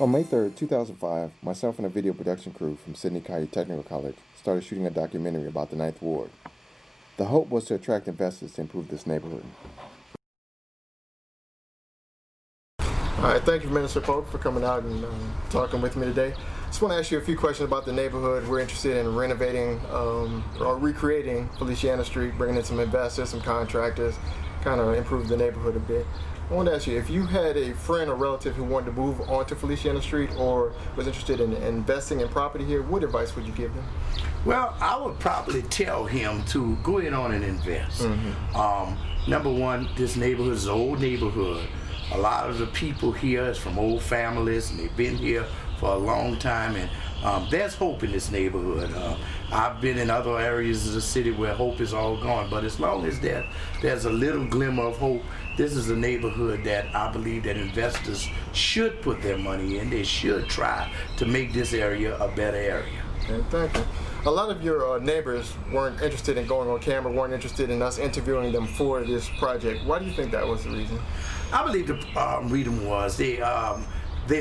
On May 3rd, 2005, myself and a video production crew from Sydney County Technical College started shooting a documentary about the Ninth Ward. The hope was to attract investors to improve this neighborhood. All right, thank you, Minister Pope, for coming out and talking with me today. Just want to ask you a few questions about the neighborhood. We're interested in renovating or recreating Feliciana Street, bringing in some investors, some contractors, kind of improve the neighborhood a bit. I want to ask you, if you had a friend or relative who wanted to move onto Feliciana Street or was interested in investing in property here, what advice would you give them? Well, I would probably tell him to go in on and invest. Number one, this neighborhood is an old neighborhood. A lot of the people here is from old families, and they've been here for a long time, and there's hope in this neighborhood. I've been in other areas of the city where hope is all gone, but as long as there's a little glimmer of hope, this is a neighborhood that I believe that investors should put their money in. They should try to make this area a better area. Okay, thank you. A lot of your neighbors weren't interested in going on camera, weren't interested in us interviewing them for this project. Why do you think that was the reason? I believe the reason was they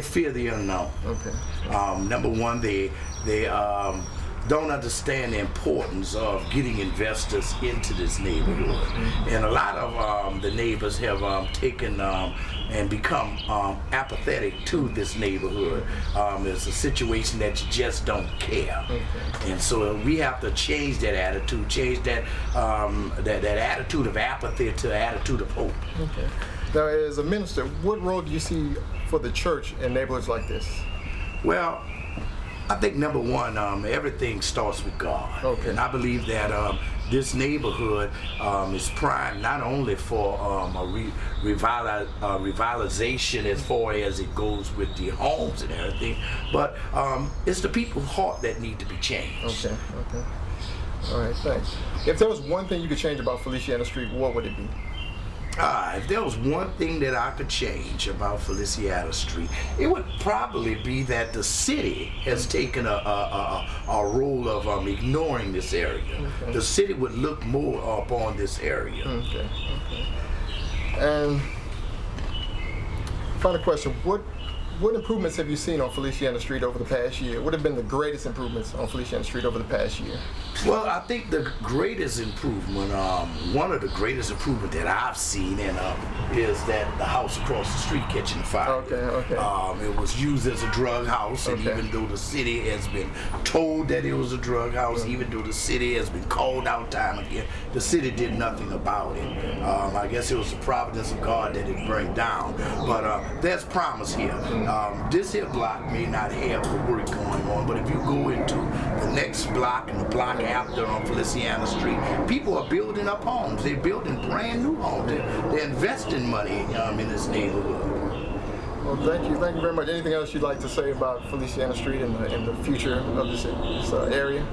fear the unknown. Okay. Number one, they don't understand the importance of getting investors into this neighborhood. And a lot of the neighbors have taken and become apathetic to this neighborhood. It's a situation that you just don't care. And so we have to change that attitude, change that attitude of apathy to an attitude of hope. Okay. Now, as a minister, what role do you see for the church in neighborhoods like this? Well, I think number one, everything starts with God. Okay. And I believe that this neighborhood is primed not only for a revitalization as far as it goes with the homes and everything, but it's the people's heart that need to be changed. Okay, okay. All right, thanks. If there was one thing you could change about Feliciana Street, what would it be? If there was one thing that I could change about Feliciana Street, it would probably be that the city has taken a role of ignoring this area. Okay. The city would look more upon this area. Okay, okay. And final question, what improvements have you seen on Feliciana Street over the past year? What have been the greatest improvements on Feliciana Street over the past year? Well, I think the greatest improvement, one of the greatest improvements that I've seen is that the house across the street catching fire. Okay, okay. It was used as a drug house, and even though the city has been told that it was a drug house, even though the city has been called out time again, the city did nothing about it. I guess it was the providence of God that it burned down, but there's promise here. This here block may not have the work going on, but if you go into the next block and the block after on Feliciana Street, people are building up homes. They're building brand new homes. They're investing money in this neighborhood. Well, thank you very much. Anything else you'd like to say about Feliciana Street and the future of this area?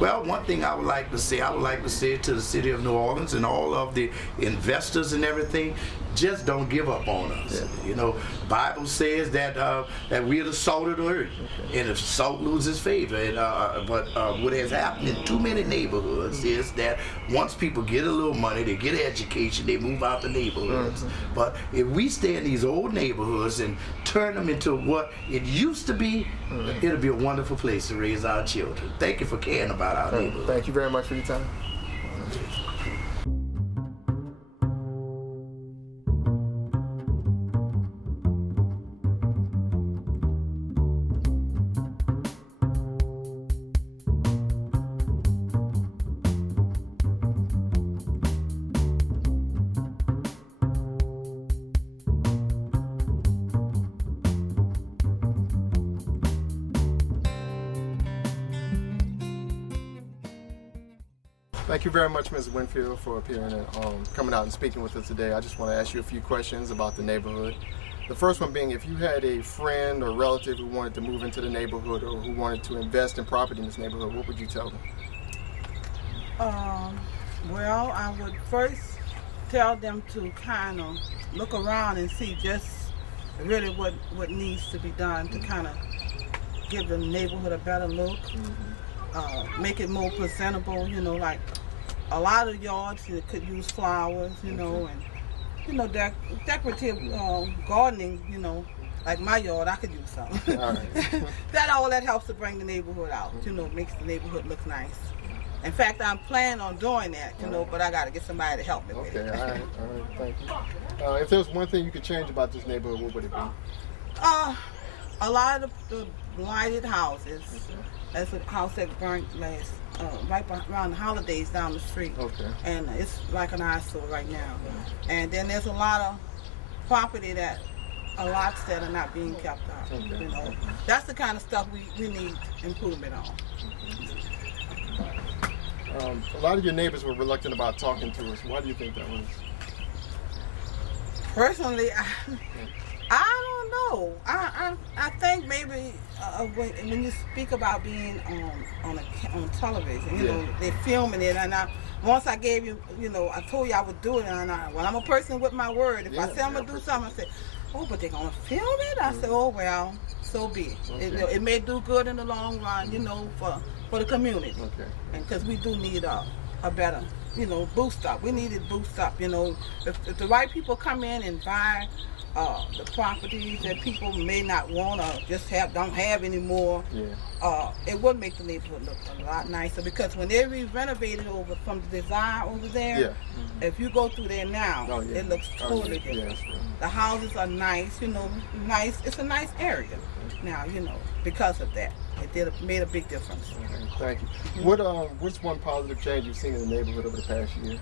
Well, one thing I would like to say to the city of New Orleans and all of the investors and everything, just don't give up on us. Yeah. You know, the Bible says that we are the salt of the earth, and if salt loses favor, but what has happened in too many neighborhoods is that once people get a little money, they get an education, they move out the neighborhoods. But if we stay in these old neighborhoods and turn them into what it used to be, it'll be a wonderful place to raise our children. Thank you for caring about our neighborhood. Thank you very much for your time. Thank you very much, Ms. Winfield, for appearing and coming out and speaking with us today. I just want to ask you a few questions about the neighborhood. The first one being, if you had a friend or relative who wanted to move into the neighborhood or who wanted to invest in property in this neighborhood, what would you tell them? Well, I would first tell them to kind of look around and see just really what needs to be done to kind of give the neighborhood a better look, make it more presentable, you know, like a lot of yards that could use flowers, you know, and, you know, decorative gardening, you know, like my yard, I could use something. All right. That helps to bring the neighborhood out, makes the neighborhood look nice. In fact, I'm planning on doing that, but I got to get somebody to help me with Okay, it. all right, thank you. If there was one thing you could change about this neighborhood, what would it be? A lot of the blighted houses. That's a house that burnt last, right around the holidays down the street. Okay. And it's like an eyesore right now. And then there's a lot of property lots that are not being kept up. Okay. That's the kind of stuff we need improvement on. A lot of your neighbors were reluctant about talking to us. Why do you think that was? Personally, I don't know. I think maybe when you speak about being on television, they're filming it, and once I gave you, I told you I would do it, and I'm a person with my word. If I say I'm gonna do something, I say, oh, but they're gonna film it. I said, oh well, so be it. Okay. It may do good in the long run, for the community. Okay. And because we do need a better, boost up. We need it boost up. If the right people come in and buy the properties that people may not want or just don't have anymore, it would make the neighborhood look a lot nicer. Because when they renovated over from the design over there, if you go through there now, it looks totally different. The houses are nice, nice. It's a nice area now, because of that. It made a big difference. Thank you. What's one positive change you've seen in the neighborhood over the past year?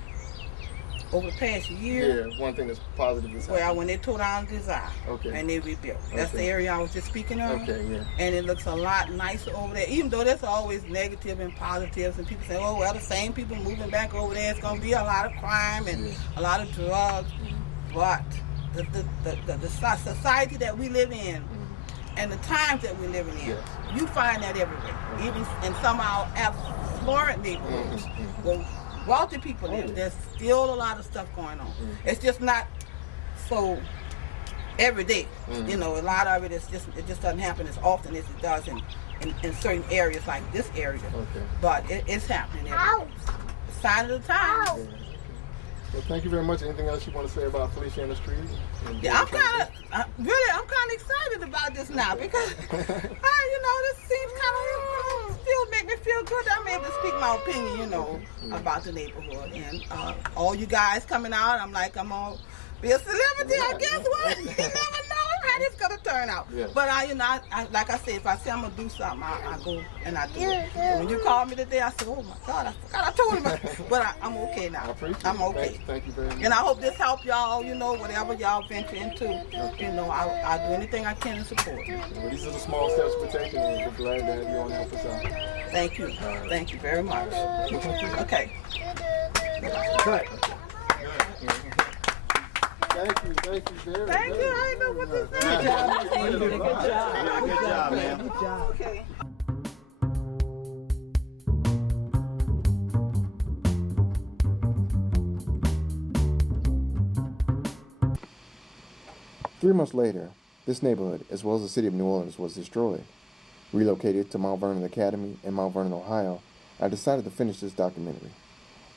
Over the past year? Yeah, one thing that's positive is well, when they tore down the design and they rebuilt. That's the area I was just speaking of. Okay, yeah. And it looks a lot nicer over there, even though there's always negative and positives, and people say, oh, well, the same people moving back over there, it's going to be a lot of crime and a lot of drugs. But the society that we live in and the times that we're living in, you find that everywhere. Even in some of our affluent neighborhoods, where wealthy people live, there's still a lot of stuff going on. It's just not so every day. A lot of it just doesn't happen as often as it does in certain areas like this area. But it's happening everywhere. It's sign of the times. Well, thank you very much. Anything else you want to say about Feliciana Street? Yeah, I'm kind of excited about this now because, this seems kind of, still make me feel good. I'm able to speak my opinion, about the neighborhood. And all you guys coming out, I'm going to be a celebrity. I guess what? You never know how this going to turn out. Yeah. But like I said, if I say I'm going to do something, I go and I do it. So when you called me today, I said, oh my God, I forgot I told him. But I'm okay now. I'm okay. Thank you very much. And I hope this helped y'all, whatever y'all venture into. I'll do anything I can to support. Well, these are the small steps we're taking, and we're glad to have you on help us out. Thank you. Thank you very much. Okay. Cut. Thank you very much. Thank you. I didn't know what to say. Good job, man. Good job. Okay. Three months later, this neighborhood, as well as the city of New Orleans, was destroyed. Relocated to Mount Vernon Academy in Mount Vernon, Ohio, I decided to finish this documentary.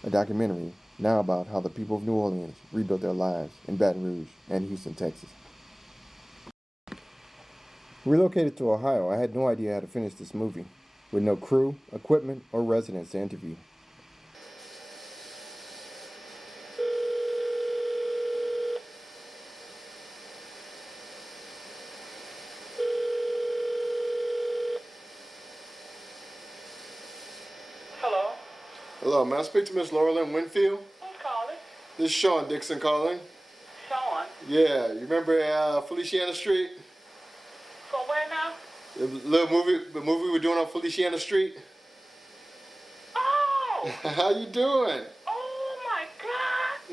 A documentary now about how the people of New Orleans rebuilt their lives in Baton Rouge and Houston, Texas. Relocated to Ohio, I had no idea how to finish this movie, with no crew, equipment, or residents to interview. Hello. Hello, may I speak to Miss Laura Lynn Winfield? Who's calling? This is Sean Dixon calling. Sean. Yeah, you remember Feliciana Street? From where now? The movie we're doing on Feliciana Street? Oh! How you doing? Oh my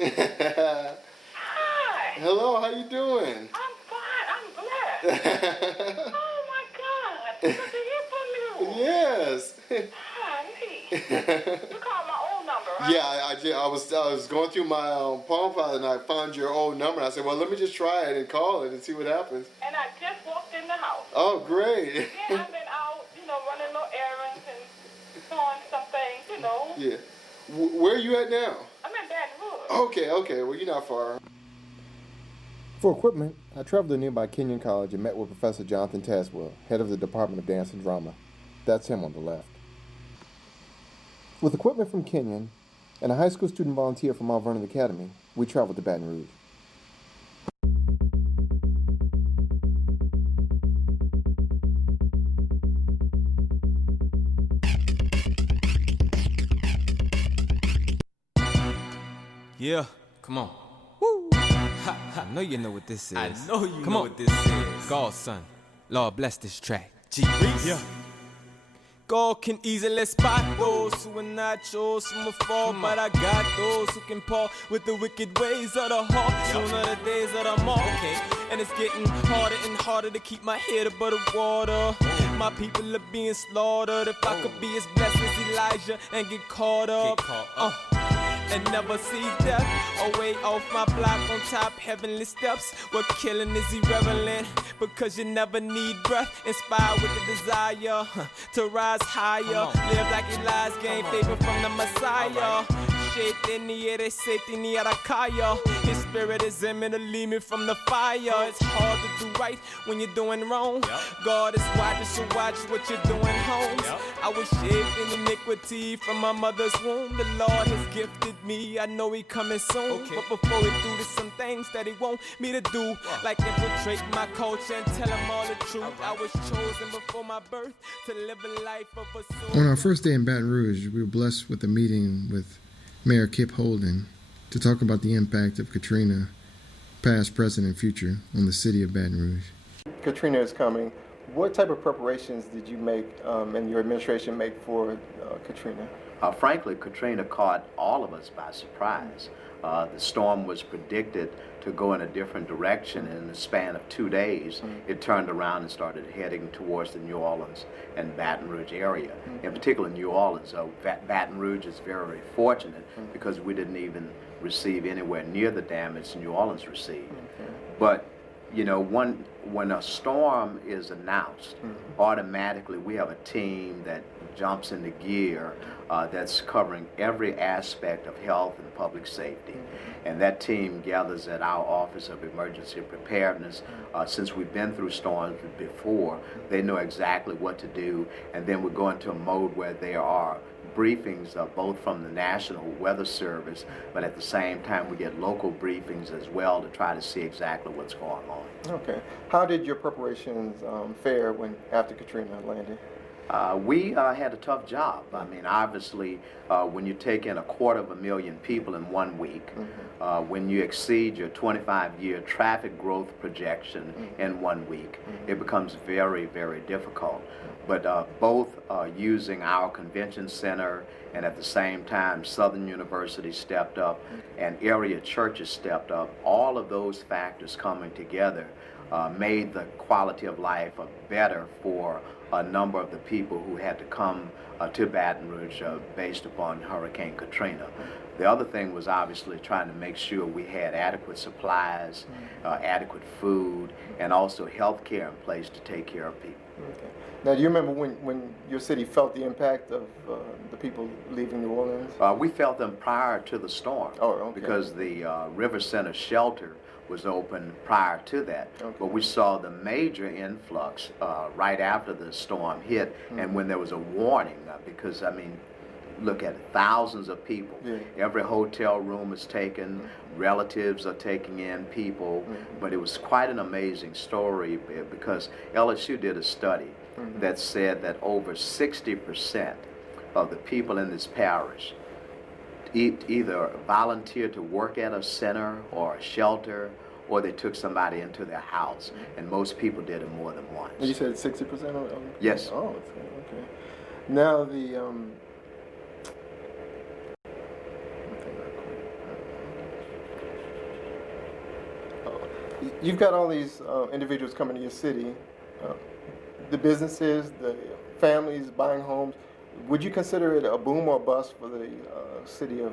God! Hi! Hello, how you doing? I'm fine, I'm blessed. Oh my God! Good to hear from you. Yes. Hi, me. You called my old number, right? Yeah, I was going through my Palm Pilot and I found your old number. I said, well, let me just try it and call it and see what happens. And I just walked in the house. Oh, great. Yeah, I've been out, running little errands and doing some things, Yeah. Where are you at now? I'm in Baton Rouge. Okay. Well, you're not far. For equipment, I traveled to nearby Kenyon College and met with Professor Jonathan Taswell, head of the Department of Dance and Drama. That's him on the left. With equipment from Kenyon and a high school student volunteer from Mount Vernon Academy, we traveled to Baton Rouge. Yeah, come on. Woo! Ha, ha. I know you know what this is. I know you come know on. what this is. God, son. Lord bless this track. G. Reese. Yeah. God can easily spot those who are not yours from afar, but I got those who can part with the wicked ways of the heart. Sooner the days of the mark, and it's getting harder and harder to keep my head above the water. My people are being slaughtered. If I could be as blessed as Elijah and get caught up, and never see death, away off my block on top heavenly steps. What killing is irrelevant, because you never need breath. Inspired with the desire to rise higher, live like Elias, gain favor from the Messiah. His spirit is in me to lead me from the fire. It's hard to do right when you're doing wrong. God is watching, so watch what you're doing, Holmes. I was shaped in iniquity from my mother's womb. The Lord has gifted me, I know He coming soon. But before He do, there's some things that He want me to do, like infiltrate my culture and tell Him all the truth. I was chosen before my birth to live a life of a soul. On our first day in Baton Rouge, we were blessed with a meeting with Mayor Kip Holden to talk about the impact of Katrina, past, present, and future, on the city of Baton Rouge. Katrina is coming. What type of preparations did you make and your administration make for Katrina? Frankly, Katrina caught all of us by surprise. The storm was predicted to go in a different direction, and in the span of 2 days, it turned around and started heading towards the New Orleans and Baton Rouge area. In particular, New Orleans. Baton Rouge is very fortunate because we didn't even receive anywhere near the damage New Orleans received. But you know, when a storm is announced, automatically we have a team that jumps into gear that's covering every aspect of health and public safety. And that team gathers at our Office of Emergency Preparedness. Since we've been through storms before, they know exactly what to do. And then we go into a mode where there are briefings both from the National Weather Service, but at the same time we get local briefings as well to try to see exactly what's going on. Okay. How did your preparations fare after Katrina landed? We had a tough job. I mean, obviously, when you take in 250,000 people in 1 week, when you exceed your 25-year traffic growth projection in 1 week, it becomes very, very difficult. But both using our convention center and at the same time Southern University stepped up and area churches stepped up, all of those factors coming together made the quality of life better for a number of the people who had to come to Baton Rouge based upon Hurricane Katrina. The other thing was obviously trying to make sure we had adequate supplies, adequate food, and also health care in place to take care of people. Okay. Now, do you remember when your city felt the impact of the people leaving New Orleans? We felt them prior to the storm. Oh, okay. Because the River Center shelter was open prior to that. Okay. But we saw the major influx right after the storm hit, and when there was a warning, because, I mean, look at it, thousands of people. Yeah. Every hotel room is taken, relatives are taking in people, but it was quite an amazing story because LSU did a study that said that over 60% of the people in this parish either volunteered to work at a center or a shelter, or they took somebody into their house, and most people did it more than once. You said 60% of Yes. Oh, okay. Now the you've got all these individuals coming to your city, the businesses, the families buying homes. Would you consider it a boom or bust for the city of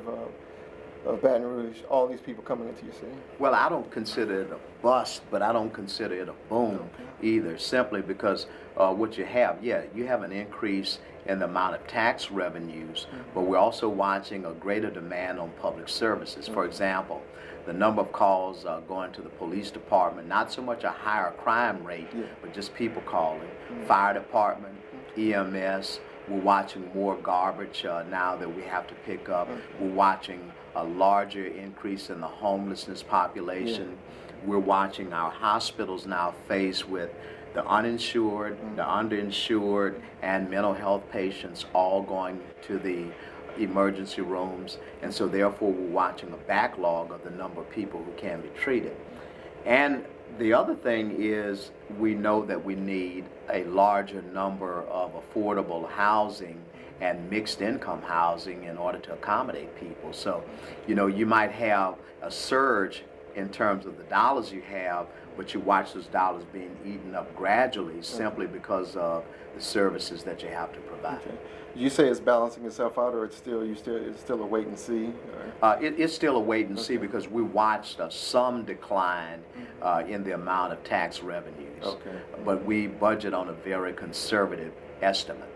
Baton Rouge, all these people coming into your city? Well, I don't consider it a bust, but I don't consider it a boom either, simply because what you have, you have an increase in the amount of tax revenues, but we're also watching a greater demand on public services. For example, the number of calls going to the police department, not so much a higher crime rate, but just people calling. Fire department, EMS, we're watching more garbage now that we have to pick up. We're watching a larger increase in the homelessness population. We're watching our hospitals now faced with the uninsured, the underinsured, and mental health patients all going to the emergency rooms, and so therefore we're watching a backlog of the number of people who can be treated. And the other thing is we know that we need a larger number of affordable housing and mixed income housing in order to accommodate people. So, you know, you might have a surge in terms of the dollars you have, but you watch those dollars being eaten up gradually simply because of the services that you have to provide. Okay. You say it's balancing itself out, or it's still a wait and see? It's still a wait and see because we watched some decline in the amount of tax revenues, but we budget on a very conservative estimate.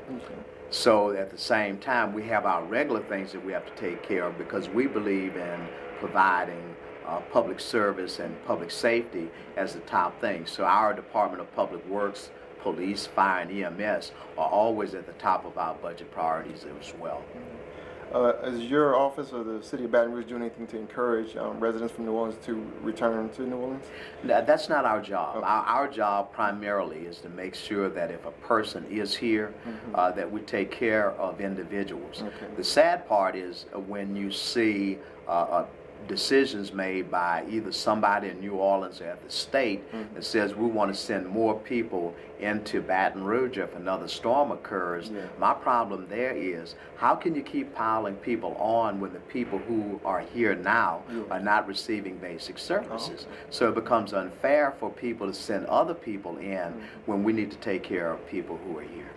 So at the same time, we have our regular things that we have to take care of because we believe in providing public service and public safety as the top thing. So our Department of Public Works, police, fire, and EMS are always at the top of our budget priorities as well. Is your office or the city of Baton Rouge doing anything to encourage residents from New Orleans to return to New Orleans? That's not our job. Our job primarily is to make sure that if a person is here, that we take care of individuals. The sad part is when you see decisions made by either somebody in New Orleans or at the state that says we want to send more people into Baton Rouge if another storm occurs. My problem there is how can you keep piling people on when the people who are here now are not receiving basic services? So it becomes unfair for people to send other people in when we need to take care of people who are here.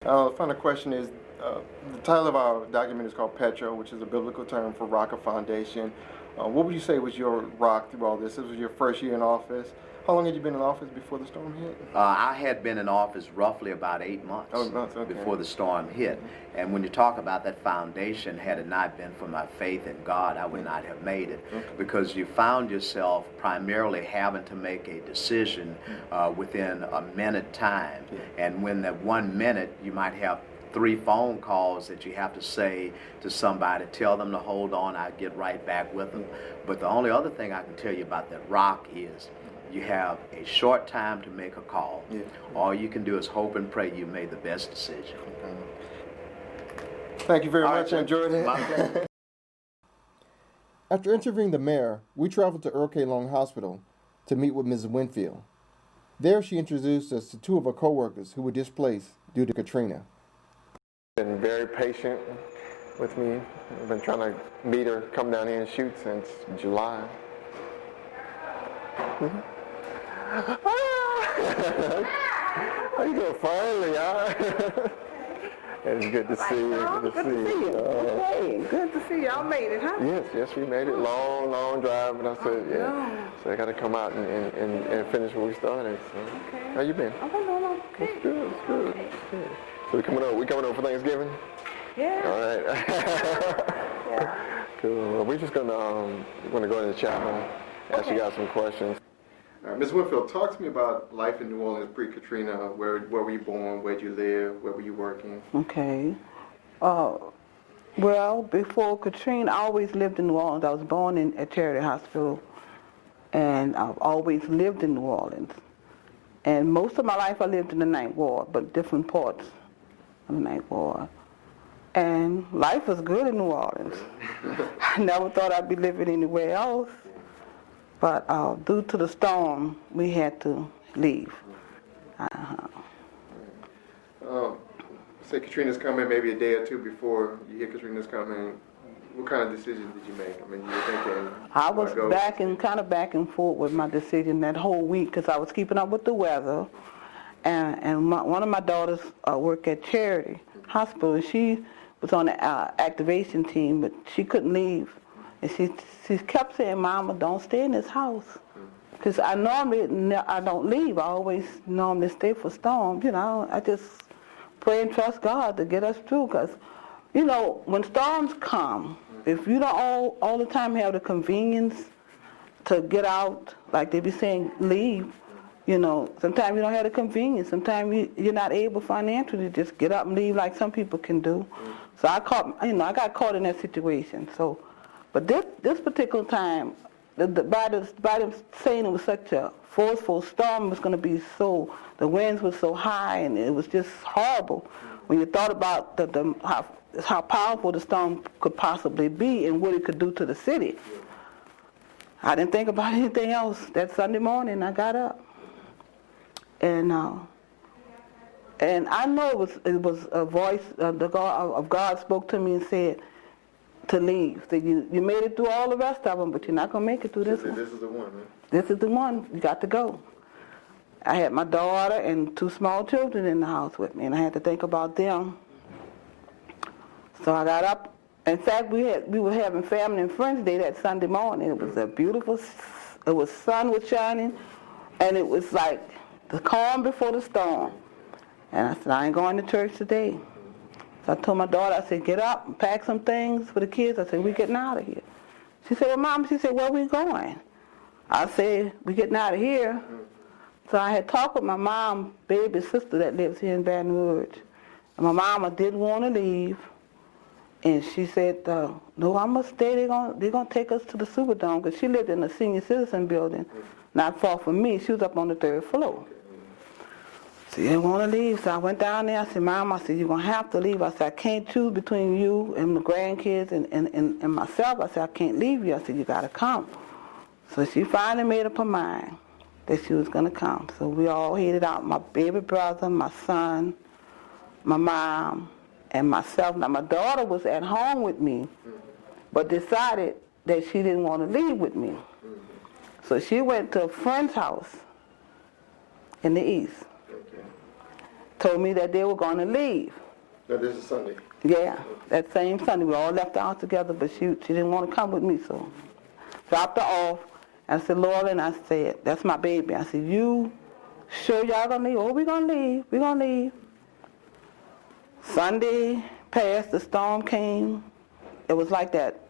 The final question is, the title of our document is called Petro, which is a biblical term for rock of foundation. What would you say was your rock through all this? This was your first year in office. How long had you been in office before the storm hit? I had been in office roughly about 8 months before the storm hit. And when you talk about that foundation, had it not been for my faith in God, I would not have made it. Because you found yourself primarily having to make a decision within a minute time. And when that 1 minute, you might have 3 phone calls that you have to say to somebody, tell them to hold on, I'll get right back with them. But the only other thing I can tell you about that rock is you have a short time to make a call. All you can do is hope and pray you made the best decision. Thank you very much. I enjoyed it. After interviewing the mayor, we traveled to Earl K. Long Hospital to meet with Mrs. Winfield. There she introduced us to 2 of her co-workers who were displaced due to Katrina. Been very patient with me. I've been trying to meet her, come down here and shoot since July. How you doing? Finally, It's good to see you. Good to see you. Hey, good to see y'all made it, huh? Yes, we made it. Long drive, but I said, so I got to come out and finish what we started. So. How you been? I'm doing okay. It's good. So we coming over for Thanksgiving? Yeah. All right. Cool. We're just gonna go into the chat room, ask you guys some questions. All right, Ms. Winfield, talk to me about life in New Orleans pre-Katrina. Where were you born? Where did you live? Where were you working? Okay. Well, before Katrina, I always lived in New Orleans. I was born at Charity Hospital, and I've always lived in New Orleans. And most of my life I lived in the Ninth Ward, but different parts of the Ninth Ward. And life was good in New Orleans. I never thought I'd be living anywhere else. But due to the storm, we had to leave. Say Katrina's coming maybe a day or 2 before you hear Katrina's coming. What kind of decision did you make? I mean, you were thinking... I was back and forth with my decision that whole week because I was keeping up with the weather. And one of my daughters worked at Charity Hospital. She was on the activation team, but she couldn't leave. And she kept saying, Mama, don't stay in this house. Because I don't leave. I always normally stay for storms. You know, I just pray and trust God to get us through. Because, you know, when storms come, if you don't all the time have the convenience to get out, like they be saying, leave. You know, sometimes you don't have the convenience. Sometimes you're not able financially to just get up and leave like some people can do. So I got caught in that situation. So, but this particular time, by them saying it was such a forceful storm, was going to be so, the winds were so high, and it was just horrible. When you thought about how powerful the storm could possibly be and what it could do to the city, I didn't think about anything else. That Sunday morning, I got up, and I know it was a voice of God spoke to me and said to leave. So you made it through all the rest of them, but you're not going to make it through this one. This is the one, man. This is the one. You got to go. I had my daughter and 2 small children in the house with me, and I had to think about them. So I got up. In fact, we were having family and friends day that Sunday morning. It was a beautiful. Sun was shining, and it was like the calm before the storm. And I said, I ain't going to church today. So I told my daughter, I said, get up and pack some things for the kids. I said, we're getting out of here. She said, well, Mom, where we going? I said, we're getting out of here. So I had talked with my mom's baby sister that lives here in Baton Rouge. And my mama didn't want to leave. And she said, no, I must stay. They're gonna take us to the Superdome, because she lived in a senior citizen building not far from me. She was up on the 3rd floor. She didn't want to leave, so I went down there. I said, Mom, you're going to have to leave. I said, I can't choose between you and the grandkids and myself. I said, I can't leave you. I said, you got to come. So she finally made up her mind that she was going to come. So we all headed out, my baby brother, my son, my mom, and myself. Now, my daughter was at home with me, but decided that she didn't want to leave with me. So she went to a friend's house in the east. Told me that they were going to leave. Now, this is Sunday. Yeah, that same Sunday. We all left the house together, but she didn't want to come with me, so dropped her off. I said, Lord, and I said, that's my baby. I said, you sure y'all going to leave? Oh, we're going to leave. We're going to leave. Sunday passed, the storm came. It was like that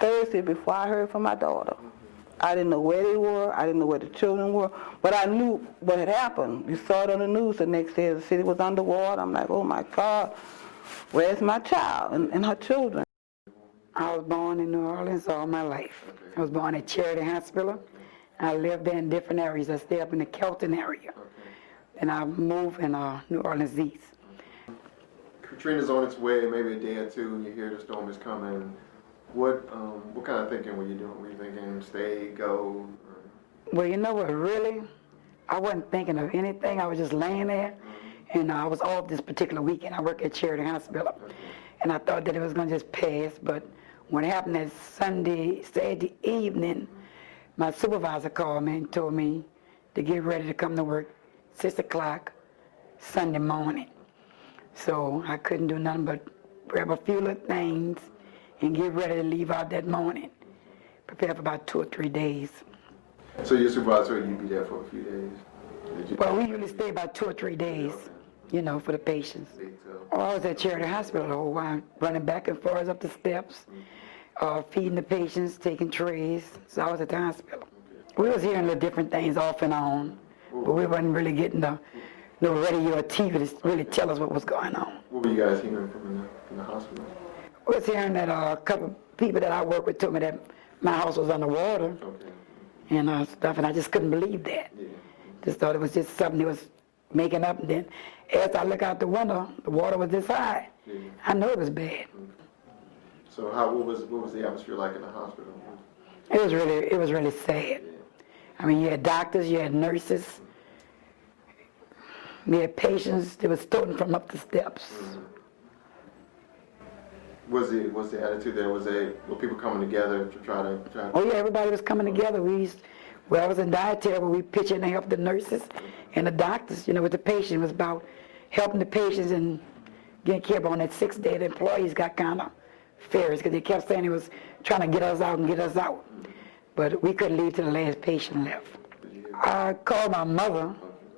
Thursday before I heard from my daughter. I didn't know where they were. I didn't know where the children were. But I knew what had happened. You saw it on the news the next day. The city was underwater. I'm like, oh, my God, where's my child and her children? I was born in New Orleans all my life. I was born at Charity Hospital. I lived there in different areas. I stayed up in the Kelton area. And I moved in New Orleans East. Katrina's on its way, maybe a day or two, and you hear the storm is coming. What kind of thinking were you doing? Were you thinking stay, go? Well, you know what, really, I wasn't thinking of anything. I was just laying there, and I was off this particular weekend. I work at Charity Hospital, and I thought that it was going to just pass, but what happened that Saturday evening, my supervisor called me and told me to get ready to come to work 6 o'clock Sunday morning. So I couldn't do nothing but grab a few little things and get ready to leave out that morning. Prepare for about 2 or 3 days. So your supervisor, you'd be there for a few days? Well, we usually stay about 2 or 3 days, you know, for the patients. Oh, I was at Charity Hospital the whole while, running back and forth up the steps, feeding the patients, taking trays. So I was at the hospital. We was hearing the different things off and on, but we wasn't really getting no radio or TV to really tell us what was going on. What were you guys hearing from the hospital? I was hearing that a couple of people that I work with told me that my house was underwater and stuff, and I just couldn't believe that. Just thought it was just something that was making up, and then as I look out the window, the water was this high. I know it was bad. So what was the atmosphere like in the hospital? It was really sad. I mean, you had doctors, you had nurses, you had patients that was stolen from up the steps. Was the attitude there? Were people coming together to try to? Oh yeah, everybody was coming together. I was in dietary where we pitch in and help the nurses and the doctors, you know, with the patient. It was about helping the patients and getting care of. On that 6th day, the employees got kind of furious because they kept saying he was trying to get us out. But we couldn't leave till the last patient left. I called my mother,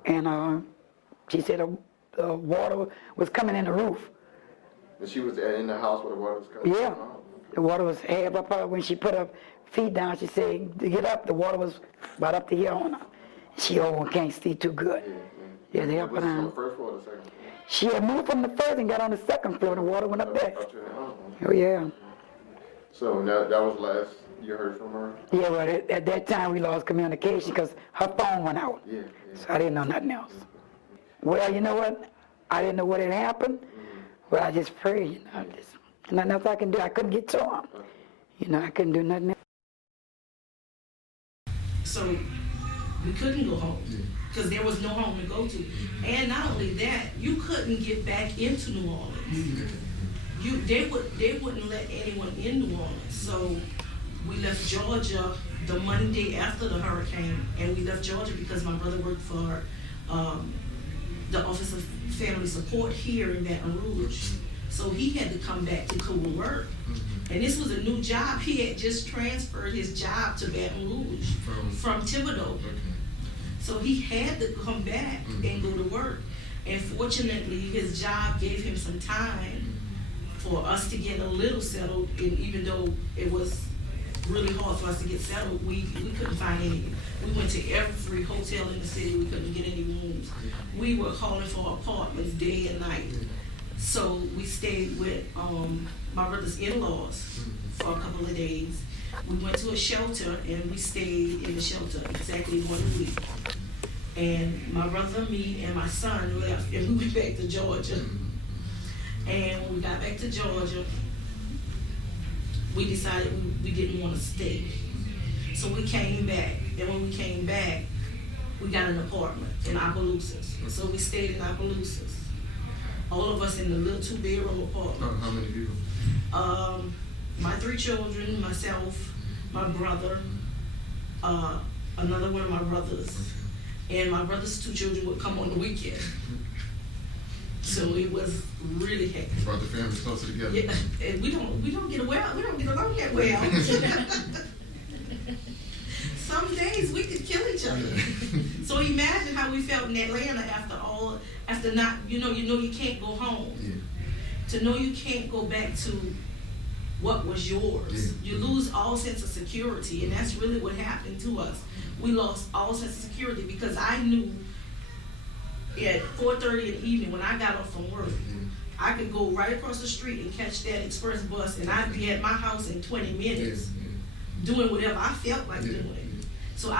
and she said the water was coming in the roof. And she was in the house where the water was coming? Yeah. The water was half up when she put her feet down. She said, to get up, the water was about up to here on her. She can't see too good. Yeah, they help her down. On the first floor or the second floor? She had moved from the first and got on the second floor. The water went up there. Up to her. Oh, yeah. So that was the last you heard from her? Yeah, well, at that time we lost communication because her phone went out. Yeah. So I didn't know nothing else. Well, you know what? I didn't know what had happened. Well, I just prayed. Nothing else I can do. I couldn't get to him. You know, I couldn't do nothing else. So we couldn't go home because there was no home to go to. And not only that, you couldn't get back into New Orleans. They wouldn't let anyone in New Orleans. So we left Georgia the Monday after the hurricane, and we left Georgia because my brother worked for the Office of Family Support here in Baton Rouge. So he had to come back to go to work. And this was a new job. He had just transferred his job to Baton Rouge from Thibodeau. So he had to come back and go to work. And fortunately, his job gave him some time for us to get a little settled. And even though it was really hard for us to get settled, we couldn't find any. We went to every hotel in the city. We couldn't get any rooms. We were calling for apartments day and night. So we stayed with my brother's in-laws for a couple of days. We went to a shelter and we stayed in the shelter exactly 1 week. And my brother, me, and my son left and we went back to Georgia. And when we got back to Georgia, we decided we didn't want to stay. So we came back. And when we came back, we got an apartment in Opelousas. So we stayed in Opelousas. All of us in the little 2-bedroom apartment. How many people? My 3 children, myself, my brother, another one of my brothers, and my brother's 2 children would come on the weekend. So it was really hectic. Brought the family closer together. Yeah, and we don't get along that well. Some days we could kill each other. So imagine how we felt in Atlanta after not, you know you can't go home. Yeah. To know you can't go back to what was yours. Yeah. You lose all sense of security, and that's really what happened to us. We lost all sense of security because I knew at 4:30 in the evening when I got off from work, I could go right across the street and catch that express bus, and I'd be at my house in 20 minutes doing whatever I felt like doing. So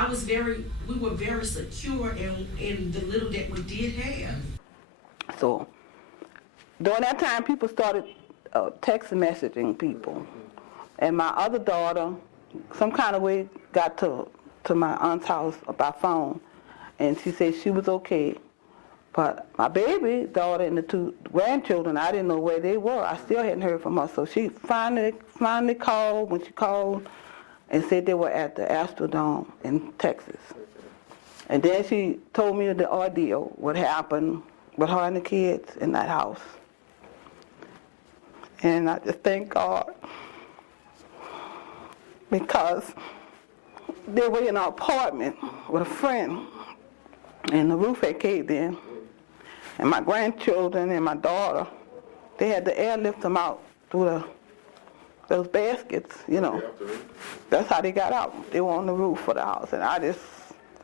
we were very secure in the little that we did have. So during that time, people started text messaging people. And my other daughter, some kind of way, got to my aunt's house by phone. And she said she was okay. But my baby daughter and the 2 grandchildren, I didn't know where they were. I still hadn't heard from her. So she finally called, when she called, and said they were at the Astrodome in Texas. And then she told me the ordeal, what happened with her and the kids in that house. And I just thank God, because they were in an apartment with a friend, and the roof had caved in. And my grandchildren and my daughter, they had to airlift them out through those baskets, That's how they got out. They were on the roof of the house, and I just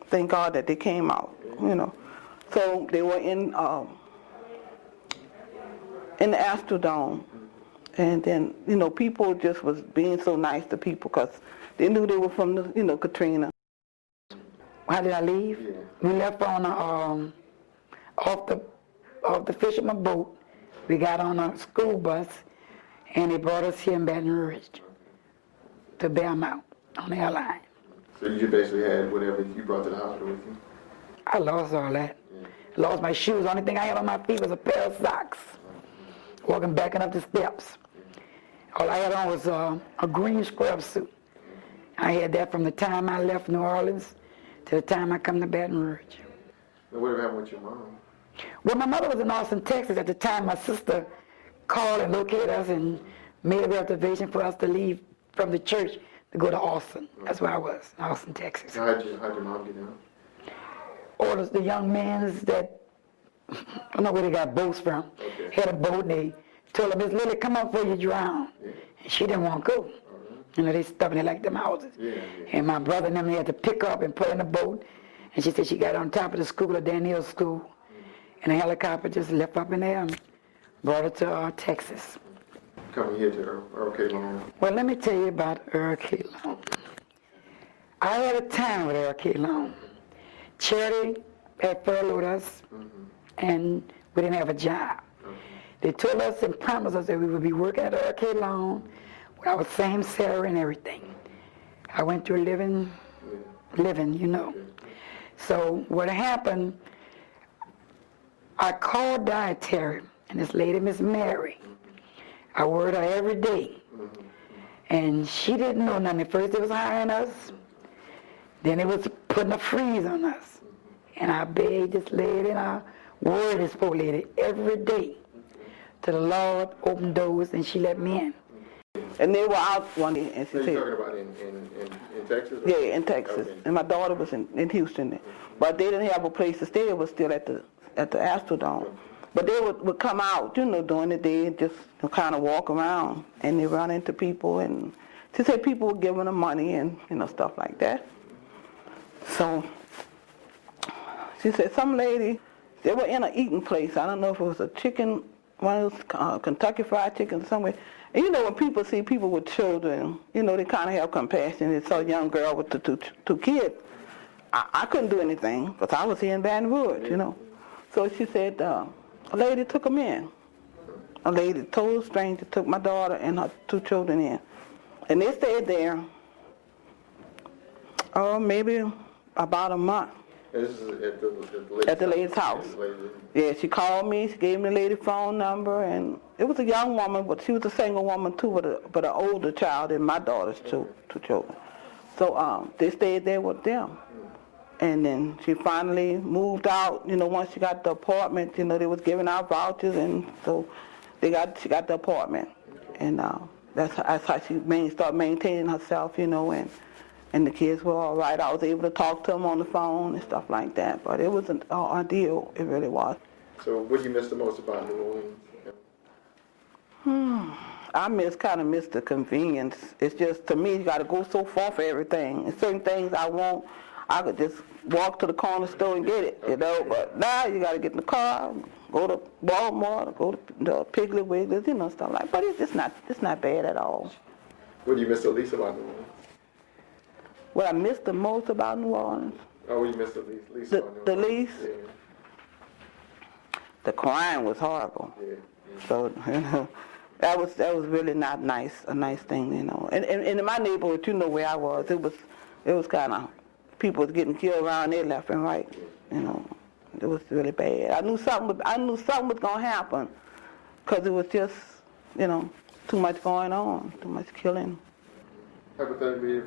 thank God that they came out, So they were in the Astrodome, and then, people just was being so nice to people because they knew they were from the, Katrina. How did I leave? We left on off the fisherman boat. We got on a school bus, and they brought us here in Baton Rouge to Belmont on the airline. So you basically had whatever you brought to the hospital with you? I lost all that. Lost my shoes. The only thing I had on my feet was a pair of socks. Walking back up the steps. All I had on was a green scrub suit. I had that from the time I left New Orleans to the time I come to Baton Rouge. And what happened with your mom? Well, my mother was in Austin, Texas at the time. My sister called and located us and made a reservation for us to leave from the church to go to Austin. That's where I was, Austin, Texas. How'd your mom get out? Orders the young men that, I don't know where they got boats from, had a boat, and they told her, Miss Lily, come up before you drown. And she didn't want to go. You know, they stuffing it like them houses. Yeah. And my brother and them, they had to pick up and put in a boat. And she said she got on top of the school, of Daniel's school. And a helicopter just left up in there and brought her to Texas. Coming here to Earl K. Long. Well, let me tell you about Earl K. Long. I had a time with Earl K. Long. Charity had furloughed us, and we didn't have a job. They told us and promised us that we would be working at Earl K. Long with our same salary and everything. I went through living, you know. So what happened, I called dietary, and this lady, Miss Mary, I worked her every day. And she didn't know nothing. At first it was hiring us, then it was putting a freeze on us. And I begged this lady, and I worried this poor lady every day till the Lord opened doors and she let me in. And they were out one day, and she So said, you're talking about in Texas? Or? yeah, in Texas. Okay. And my daughter was in Houston. But they didn't have a place to stay. It was still at the Astrodome. But they would come out, you know, during the day and just kind of walk around. And they run into people. And she said people were giving them money and, you know, stuff like that. So she said some lady, they were in an eating place. I don't know if it was a chicken, one of those Kentucky Fried Chicken somewhere. And you know, when people see people with children, you know, they kind of have compassion. They saw a young girl with the two kids. I couldn't do anything because I was here in Baton Rouge, you know. So she said a lady took them in. A lady, total stranger, took my daughter and her two children in. And they stayed there, maybe about a month. And this is at the lady's house. Yeah, she called me. She gave me the lady's phone number, and it was a young woman, but she was a single woman too, but an older child than my daughter's two children. So they stayed there with them, and then she finally moved out. You know, once she got the apartment, you know, they was giving out vouchers, and so she got the apartment, and that's how she started maintaining herself, you know, and the kids were all right. I was able to talk to them on the phone and stuff like that, but it was an ordeal. It really was. So what do you miss the most about New Orleans? I kind of miss the convenience. It's just, to me, you got to go so far for everything. And certain things I want, I could just walk to the corner store and get it, you know. But now you got to get in the car, go to Walmart, go to the Piggly Wigglies, you know, stuff like that. But it's not bad at all. What do you miss the least about New Orleans? What I miss the most about New Orleans? Oh, what do you miss the least about New The Orleans? least? Yeah. The crime was horrible. Yeah. So, you know, that was really not a nice thing, you know. And in my neighborhood, you know where I was, it was kind of, people was getting killed around there left and right, you know. It was really bad. I knew something was going to happen because it was just, you know, too much going on, too much killing. Hypothetically, if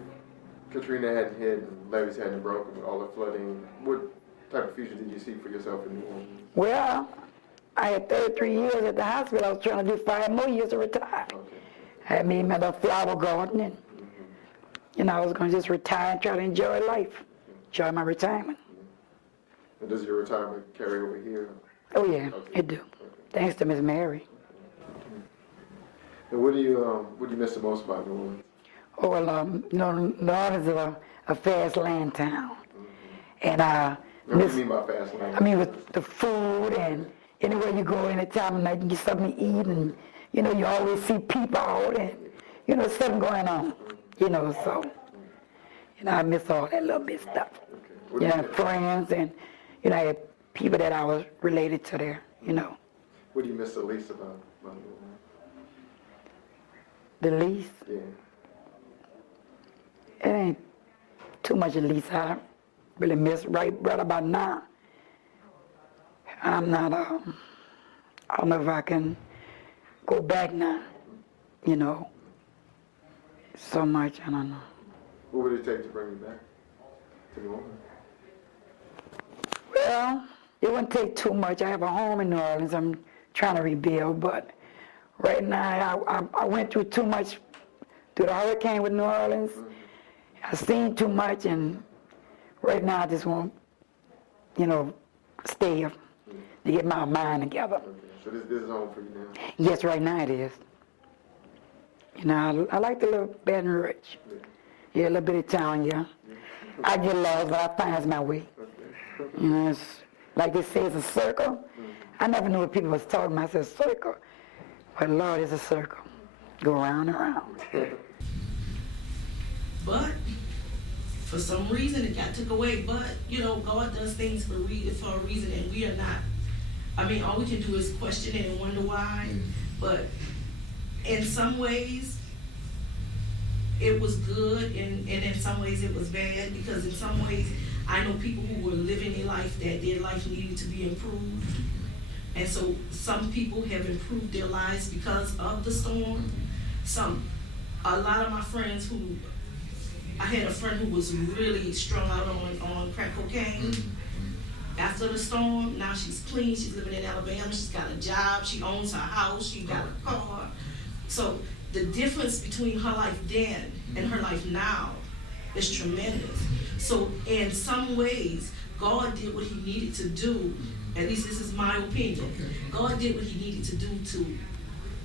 Katrina hadn't hit and levees hadn't broken, all the flooding, what type of future did you see for yourself in New Orleans? Well, I had 33 years at the hospital. I was trying to do 5 more years to retire. Okay. I had me a flower garden, and you know, I was going to just retire and try to enjoy life, enjoy my retirement. And does your retirement carry over here? Oh yeah, it do. Thanks to Miss Mary. And what do you miss the most about New Orleans? Oh well, you know, New Orleans is a fast land town, and What do you mean by fast lane? I mean with the food, and anywhere you go, any time of night, you get something to eat, and you know, you always see people out, and you know, something going on, you know, so you know, I miss all that little bit stuff. Okay. You know, friends, and you know, I had people that I was related to there, you know. What do you miss the least about New Orleans? The least, Yeah. it ain't too much at least I really miss right about now. I'm not, I don't know if I can go back now, you know, so much, I don't know. What would it take to bring you back to New Orleans? Well, it wouldn't take too much. I have a home in New Orleans I'm trying to rebuild, but right now I went through too much through the hurricane with New Orleans. I've seen too much, and right now I just want, you know, stay here to get my mind together. Okay. So this is home for you now? Yes, right now it is. You know, I like the little Baton Rouge. Yeah, a little bitty town, yeah. I get lost, but I find my way. You know, it's like they say, it's a circle. I never knew what people was talking about. I said circle, but Lord, it's a circle. Go round and round. But for some reason it got took away. But you know, God does things for a reason, and we are not. I mean, all we can do is question it and wonder why. But in some ways, it was good, and in some ways it was bad, because in some ways I know people who were living a life that their life needed to be improved. And so some people have improved their lives because of the storm. A lot of my friends I had a friend who was really strung out on crack cocaine. After the storm, now she's clean, she's living in Alabama, she's got a job, she owns her house, she got a car. So the difference between her life then and her life now is tremendous. So in some ways, God did what he needed to do. At least this is my opinion. God did what he needed to do to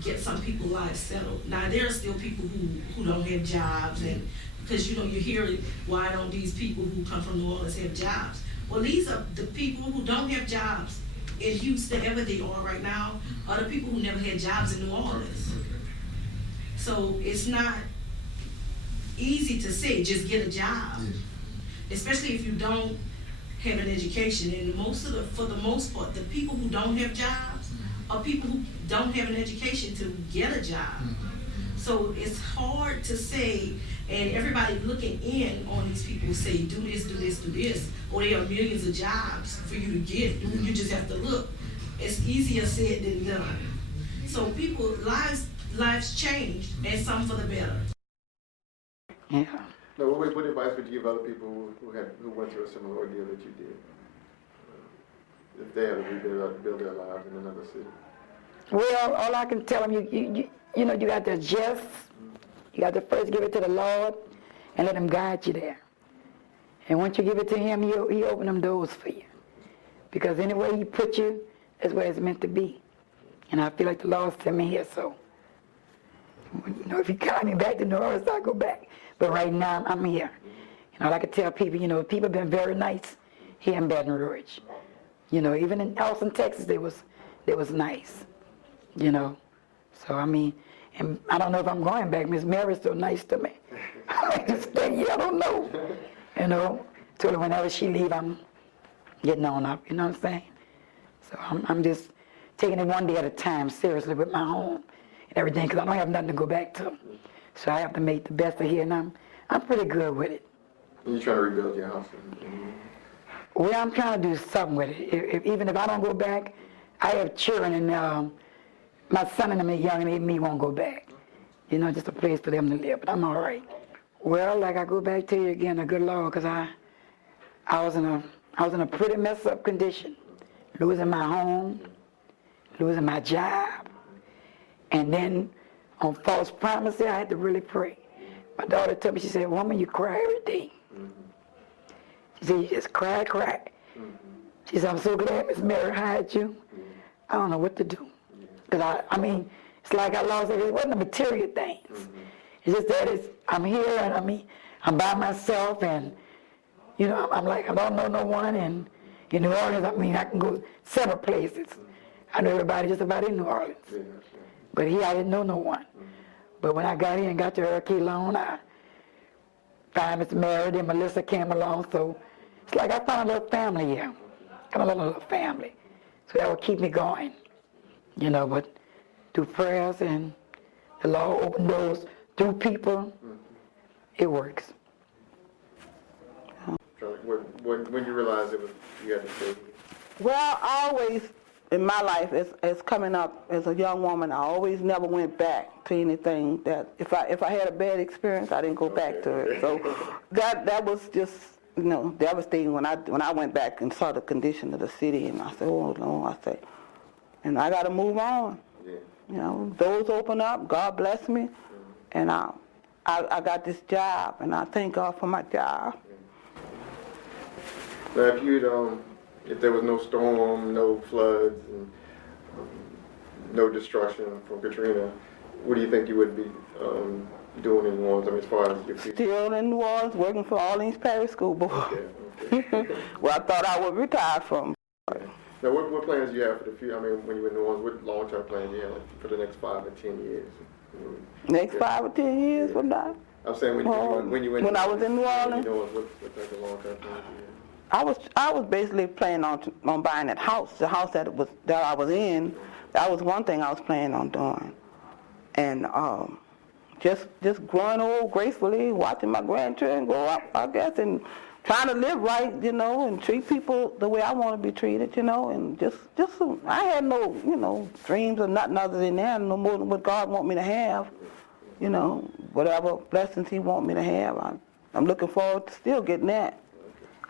get some people's lives settled. Now there are still people who don't have jobs, and because you know you hear why don't these people who come from New Orleans have jobs? Well, these are the people who don't have jobs in Houston, ever they are right now, are the people who never had jobs in New Orleans. So it's not easy to say just get a job, especially if you don't have an education. And for the most part, the people who don't have jobs are people who don't have an education to get a job. So it's hard to say, and everybody looking in on these people who say, do this, do this, do this, or there are millions of jobs for you to get. You just have to look. It's easier said than done. So people, lives changed, and some for the better. Yeah. Now, what advice would you give other people who went through a similar ordeal that you did? If they had to rebuild their lives in another city? Well, all I can tell them, you know, you got to adjust. You got to first give it to the Lord and let him guide you there. And once you give it to him, he'll open them doors for you. Because anywhere he put you is where it's meant to be. And I feel like the Lord sent me here, so you know, if he call me back to New Orleans, I'll go back. But right now, I'm here. And all I can tell people, you know, people have been very nice here in Baton Rouge. You know, even in Austin, Texas, they was nice. You know, so I mean, and I don't know if I'm going back. Miss Mary's so nice to me. I might just stay here. I don't know. You know, told her whenever she leave, I'm getting on up. You know what I'm saying? So I'm just taking it one day at a time, seriously, with my home and everything, because I don't have nothing to go back to. So I have to make the best of here, and I'm pretty good with it. You're trying to rebuild your house? Well, I'm trying to do something with it. Even if I don't go back, I have children, and my son and them are young, and me won't go back. You know, just a place for them to live, but I'm all right. Well, like I go back to you again, a good Lord, because I was in a pretty messed up condition, losing my home, losing my job, and then on false promises, I had to really pray. My daughter told me, she said, "Woman, you cry every day." She said, "You just cry. She said, "I'm so glad Miss Mary hired you. I don't know what to do." Because I mean, it's like I lost it. It wasn't the material things. It's just that I'm here, and I mean, I'm by myself, and, you know, I'm like, I don't know no one, and in New Orleans, I mean, I can go several places. I know everybody just about in New Orleans. But here, I didn't know no one. But when I got here and got to Hurricane Loan, I found Miss Mary, then Melissa came along, so it's like I found a little family here. Kind of a little family. So that would keep me going. You know, but through prayers and the Lord opened doors through people, it works. When you realized you had to stay? Well, I always, in my life, as coming up as a young woman, I always never went back to anything that, if I had a bad experience, I didn't go back to it. So that was just, you know, devastating when I went back and saw the condition of the city, and I said, oh, no, I said, and I got to move on. Yeah. You know, doors open up, God bless me, and I got this job, and I thank God for my job. Now, if there was no storm, no floods, and no destruction from Katrina, what do you think you would be doing in New Orleans? I mean, as far as your future? Still in New Orleans, working for Orleans Parish School Board. Okay. Well, I thought I would retire from. Now, what plans do you have for the future? I mean, when you were in New Orleans, what long-term plans do you have for the next 5 or 10 years? Next 5 or 10 years from now? I'm saying when I was in New Orleans, what type of long-term plans do you have? I was basically planning on buying that house. The house that I was in, that was one thing I was planning on doing, and just growing old gracefully, watching my grandchildren grow up, I guess, and trying to live right, you know, and treat people the way I want to be treated, you know, and just I had no, you know, dreams or nothing other than that, no more than what God want me to have, you know, whatever blessings He want me to have. I'm looking forward to still getting that.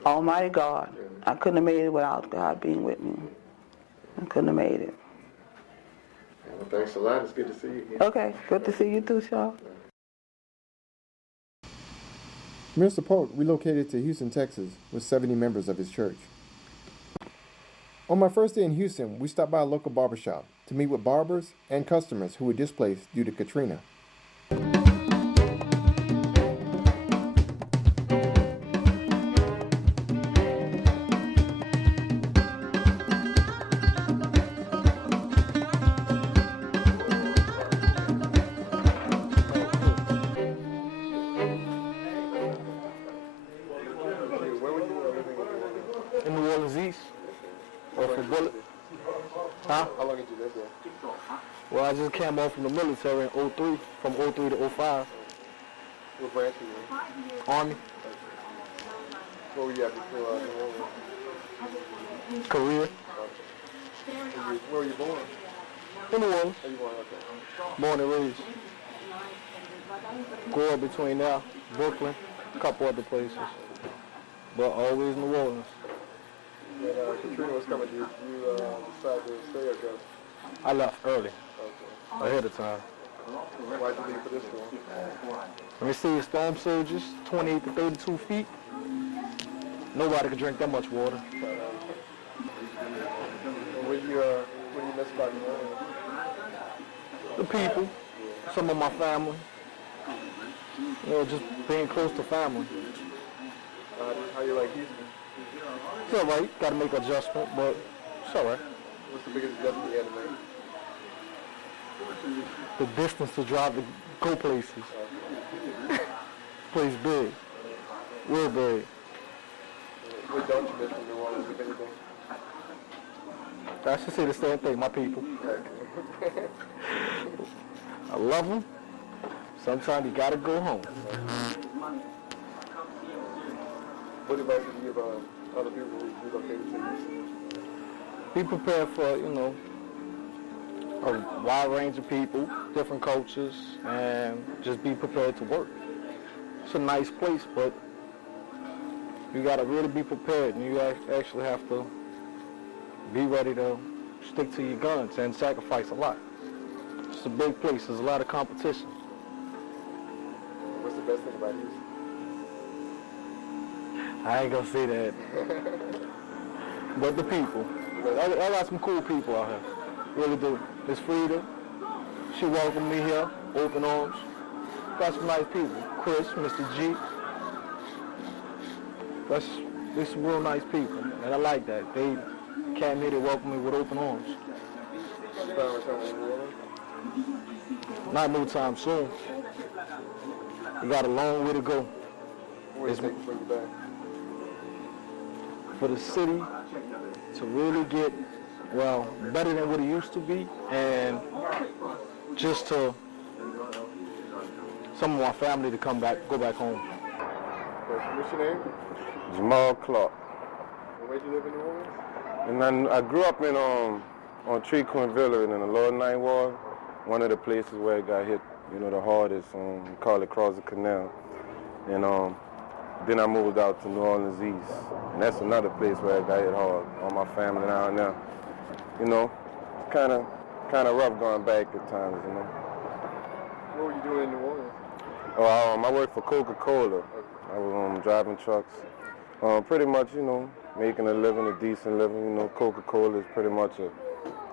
Almighty God, I couldn't have made it without God being with me. I couldn't have made it. Well, thanks a lot. It's good to see you again. Okay, good to see you too, Shaw. Mr. Polk relocated to Houston, Texas with 70 members of his church. On my first day in Houston, we stopped by a local barbershop to meet with barbers and customers who were displaced due to Katrina. In New Orleans East, or for Bullet. Huh? How long did you live there? Well, I just came off from the military in 03, from 03 to 05. What branch were you in? Army, What were you at before New Orleans? career, Where were you born? in New Orleans, Are you born? Okay. born and raised. Grew up between there, Brooklyn, a couple other places, but always New Orleans. When Katrina was coming, you decided to stay or go? I left early, Okay. ahead of time. Why'd you leave for this one? Let me see, storm surges, 28 to 32 feet. Nobody could drink that much water. What do you miss about New Orleans? The people, some of my family, you know, just being close to family. How you like Houston? It's all right, got to make adjustment, but it's all right. What's the biggest adjustment you had to make? The distance to drive to go places. Place big, real big. What don't you miss from New Orleans, if anything? I should say the same thing, my people. I love them. Sometimes you got to go home. What advice would you give other people who relocated to Houston? Be prepared for, you know, a wide range of people, different cultures, and just be prepared to work. It's a nice place, but you got to really be prepared, and you actually have to be ready to stick to your guns and sacrifice a lot. It's a big place. There's a lot of competition. What's the best thing about Houston? I ain't gonna say that. But the people. I got some cool people out here. Really do. Miss Frida, she welcomed me here, open arms. Got some nice people. Chris, Mr. G. They're some real nice people, and I like that. They came here to welcome me with open arms. Not no time soon. We got a long way to go. What do you think bring you back? For the city to really get, well, better than what it used to be, and just to some of my family to go back home. What's your name? Jamal Clark. And where'd you live in New Orleans? And I grew up in on Trequin Villa in the Lower Ninth Ward, one of the places where it got hit, you know, the hardest. We call it Cross Canal. And then I moved out to New Orleans East, and that's another place where it got hit hard. All my family down there, you know, kind of rough going back at times, you know. What were you doing in New Orleans? Oh, I worked for Coca-Cola. I was driving trucks. Pretty much, you know, making a living, a decent living. You know, Coca-Cola is pretty much a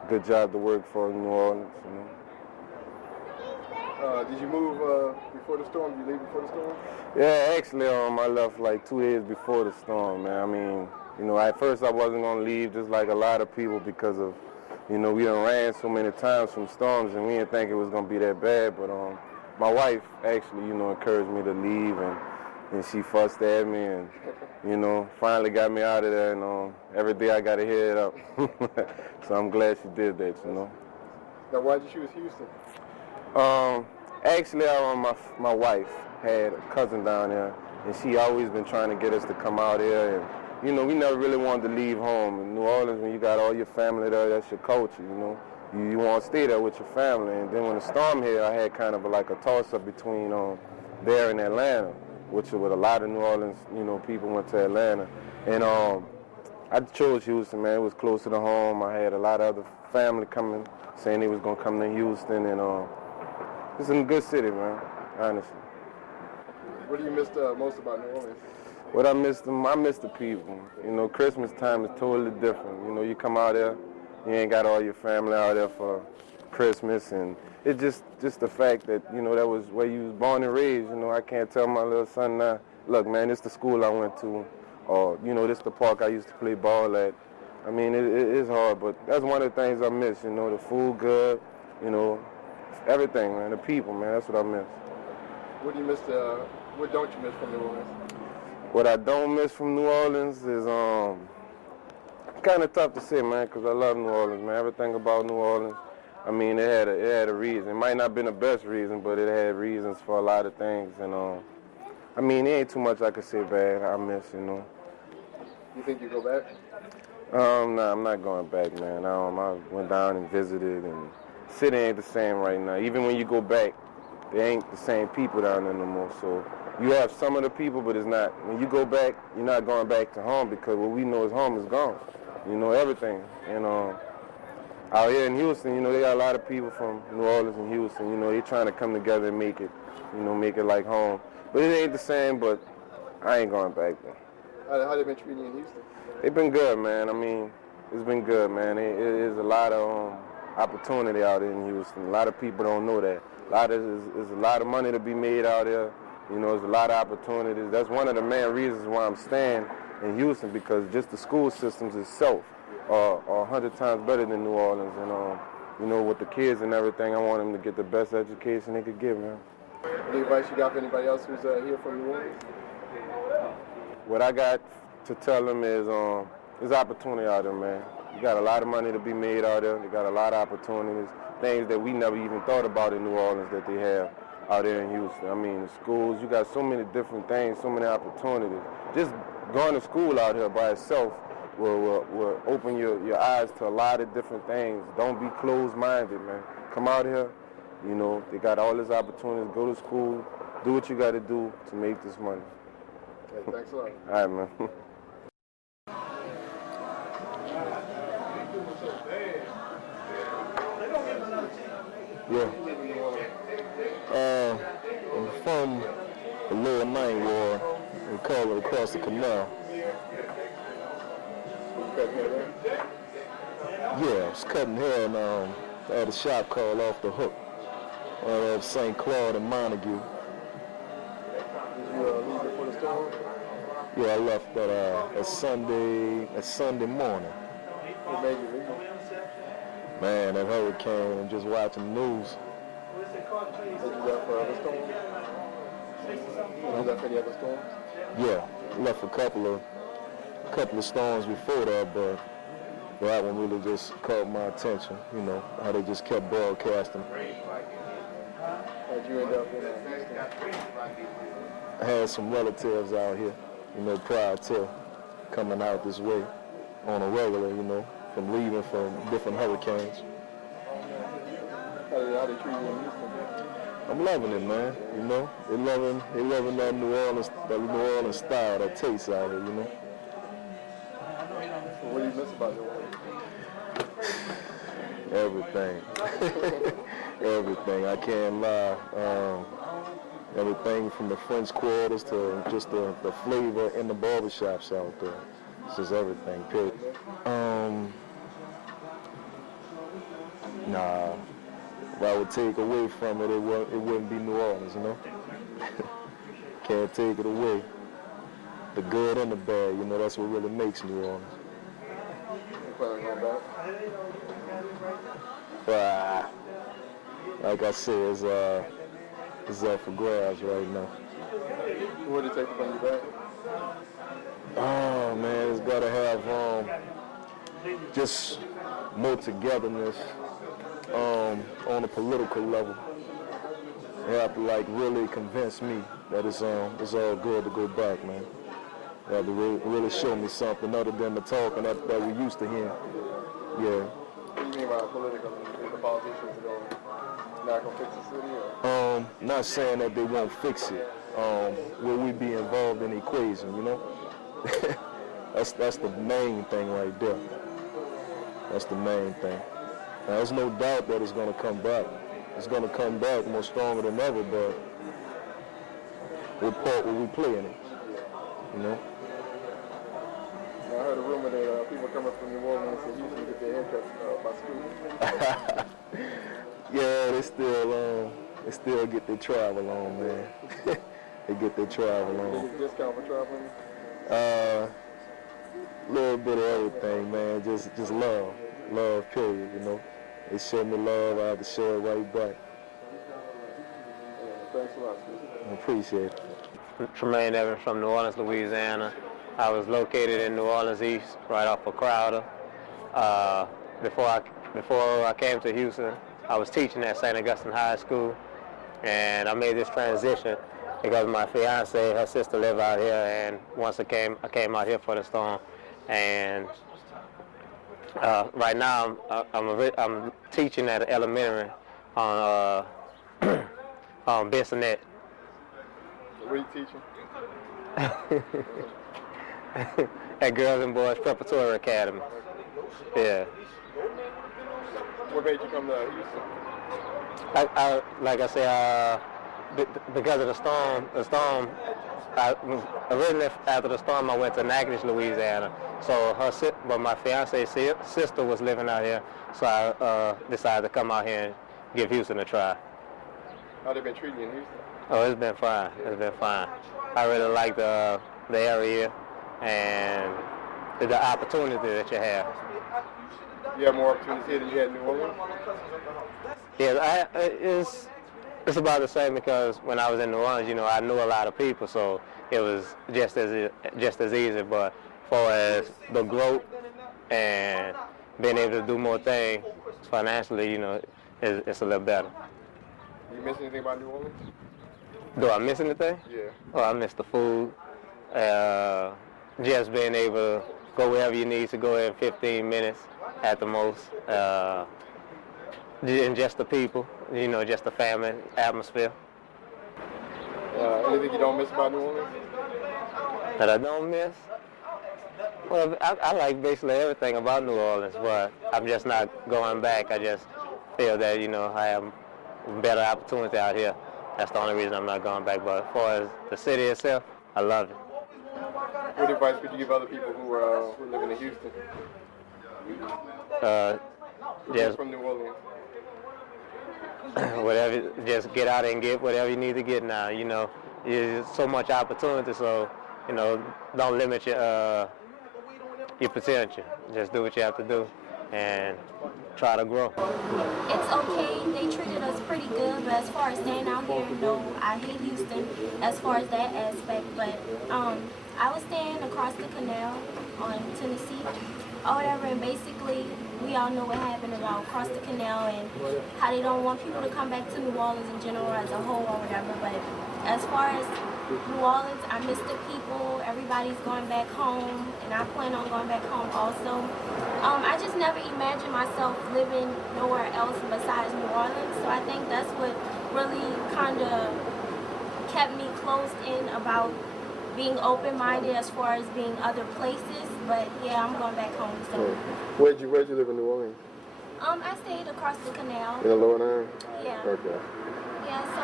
good job to work for in New Orleans, you know. Did you move before the storm? Did you leave before the storm? Yeah, actually, I left like 2 days before the storm, man. I mean, you know, at first I wasn't gonna leave, just like a lot of people, because of, you know, we done ran so many times from storms, and we didn't think it was gonna be that bad. But my wife actually, you know, encouraged me to leave, and she fussed at me, and you know, finally got me out of there. And every day I gotta hear it up. So I'm glad she did that, you know. Now, why did you choose Houston? Actually, my wife had a cousin down there, and she always been trying to get us to come out here. And you know, we never really wanted to leave home. In New Orleans, when you got all your family there, that's your culture, you know. You want to stay there with your family. And then when the storm hit, I had kind of like a toss-up between there and Atlanta, which with a lot of New Orleans, you know, people went to Atlanta. And I chose Houston, man. It was closer to home. I had a lot of other family coming, saying they was going to come to Houston. And it's a good city, man, honestly. What do you miss most about New Orleans? What I miss the people. You know, Christmas time is totally different. You know, you come out there, you ain't got all your family out there for Christmas, and it's just the fact that, you know, that was where you was born and raised. You know, I can't tell my little son now, look, man, this the school I went to, or, you know, this the park I used to play ball at. I mean, it is hard, but that's one of the things I miss, you know, the food good, you know, everything, man, the people, man, that's what I miss. What do you miss, what don't you miss from New Orleans? What I don't miss from New Orleans is kind of tough to say, man, because I love New Orleans, man. Everything about New Orleans, I mean, it had a reason. It might not have been the best reason, but it had reasons for a lot of things. And I mean, there ain't too much I could say bad I miss, you know. You think you go back? Nah, I'm not going back, man. I went down and visited, and the city ain't the same right now. Even when you go back, there ain't the same people down there no more. So you have some of the people, but it's not. When you go back, you're not going back to home, because what we know as home is gone. You know, everything. And out here in Houston, you know, they got a lot of people from New Orleans and Houston. You know, they trying to come together and make it, you know, make it like home. But it ain't the same, but I ain't going back there. How they been treating you in Houston? They've been good, man. I mean, it's been good, man. It is a lot of opportunity out here in Houston. A lot of people don't know that. There's a lot of money to be made out there. You know, there's a lot of opportunities. That's one of the main reasons why I'm staying in Houston, because just the school systems itself are 100 times better than New Orleans. And, you know, with the kids and everything, I want them to get the best education they could get, man. Any advice you got for anybody else who's here from New Orleans? What I got to tell them is there's opportunity out there, man. You got a lot of money to be made out there. They got a lot of opportunities, things that we never even thought about in New Orleans that they have out there in Houston. I mean, the schools, you got so many different things, so many opportunities. Just going to school out here by itself will open your eyes to a lot of different things. Don't be closed-minded, man. Come out here, you know, they got all these opportunities. Go to school, do what you got to do to make this money. Okay, thanks a lot. All right, man. Yeah. I'm from the lower Ninth Ward. We call it across the canal. Yeah, I was cutting hair and at a shop called Off the Hook of St. Claude and Montague. Did you leave before the storm? Yeah, I left that Sunday morning. What made you leave? Man, that hurricane and just watching the news. Did you left for other storms? Did you left for any other storms? Yeah, left a couple of storms before that, but that one really just caught my attention. You know, how they just kept broadcasting. How'd you end up in Houston? I had some relatives out here, you know, prior to coming out this way on a regular, you know, from leaving from different hurricanes. How they treat you in Houston? I'm loving it, man. You know, they loving that New Orleans style, that taste out here, you know. So what do you miss about New Orleans? Everything. Everything. I can't lie. Everything from the French Quarters to just the flavor in the barbershops out there. It's just everything, period. Nah. if I would take away from it, it wouldn't be New Orleans, you know? Can't take it away. The good and the bad, you know, that's what really makes New Orleans. You planning on going back? Like I said, it's up for grabs right now. What did it take to bring you back? Oh man, it's gotta have just more togetherness on a political level. They have to like really convince me that it's all good to go back, man. They have to really show me something other than the talking that we used to hear. Yeah. What do you mean by political? Is the politicians not gonna fix the city? Or? Not saying that they won't fix it. Will we be involved in the equation, you know? That's the main thing right there. That's the main thing. Now, there's no doubt that it's going to come back. It's going to come back more stronger than ever, but what part will we play in it, you know? Now, I heard a rumor that people coming from New Orleans and Houston get their haircuts by school. Yeah, they still get their travel on, man. They get their travel on. Is there a discount for traveling? Little bit of everything, man. Just love, period. You know, they show me love, I have to show it right back. Thanks a lot, Steve. I appreciate it. Tremaine Evans from New Orleans, Louisiana. I was located in New Orleans East, right off of Crowder. Before I came to Houston, I was teaching at St. Augustine High School, and I made this transition because my fiance, her sister live out here, and once I came out here for the storm, and right now I'm teaching at elementary on Bensonet. What are you teaching? At Girls and Boys Preparatory Academy. Yeah. What made you come to Houston? Like I say, because of the storm, originally after the storm, I went to Natchitoches, Louisiana. So but my fiance's sister was living out here, so I decided to come out here and give Houston a try. How they been treating you in Houston? Oh, it's been fine. It's been fine. I really like the area and the opportunity that you have. You have more opportunities here than you had in New Orleans? Yeah, it's about the same because when I was in New Orleans, you know, I knew a lot of people, so it was just as easy. But as far as the growth and being able to do more things financially, you know, it's a little better. You miss anything about New Orleans? Do I miss anything? Yeah. Oh, I miss the food. Just being able to go wherever you need to go in 15 minutes at the most. And just the people, you know, just the family atmosphere. Anything you don't miss about New Orleans? That I don't miss? Well, I like basically everything about New Orleans, but I'm just not going back. I just feel that, you know, I have better opportunity out here. That's the only reason I'm not going back. But as far as the city itself, I love it. What advice would you give other people who are living in Houston? Just from New Orleans. Whatever, just get out and get whatever you need to get now. You know, there's so much opportunity, so you know, don't limit your potential. Just do what you have to do and try to grow. It's okay. They treated us pretty good, but as far as staying out here, no, I hate Houston as far as that aspect. But I was staying across the canal on Tennessee or whatever, and basically we all know what happened about across the canal and how they don't want people to come back to New Orleans in general as a whole or whatever. But as far as New Orleans, I miss the people. Everybody's going back home, and I plan on going back home also. I just never imagined myself living nowhere else besides New Orleans, so I think that's what really kind of kept me closed in about being open-minded as far as being other places. But yeah, I'm going back home. So. Where'd you live in New Orleans? I stayed across the canal. In the Lower Nine? Yeah. Okay. Yeah, so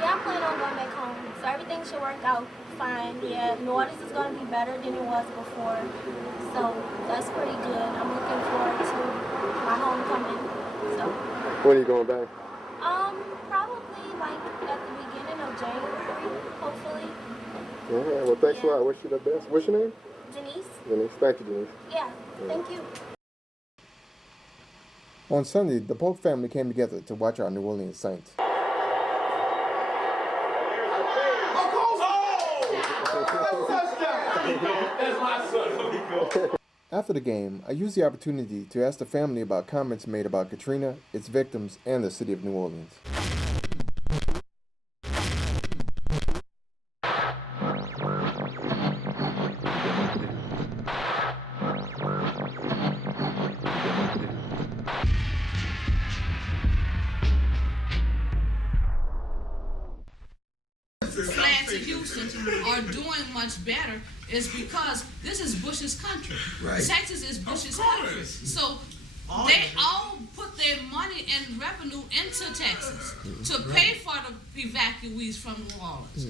yeah, I plan on going back home. So everything should work out fine. Yeah, New Orleans is going to be better than it was before. So that's pretty good. I'm looking forward to my homecoming. So. When are you going back? January, hopefully. All right. Well, thanks a lot. Wish you the best. What's your name? Denise? Denise. Thank you, Denise. Yeah, thank you. On Sunday, the Polk family came together to watch our New Orleans Saints. After the game, I used the opportunity to ask the family about comments made about Katrina, its victims, and the city of New Orleans. Flats in Houston are doing much better is because this is Bush's country. Right. Texas is Bush's country. So they all put their money and revenue into Texas to pay for the evacuees from New Orleans.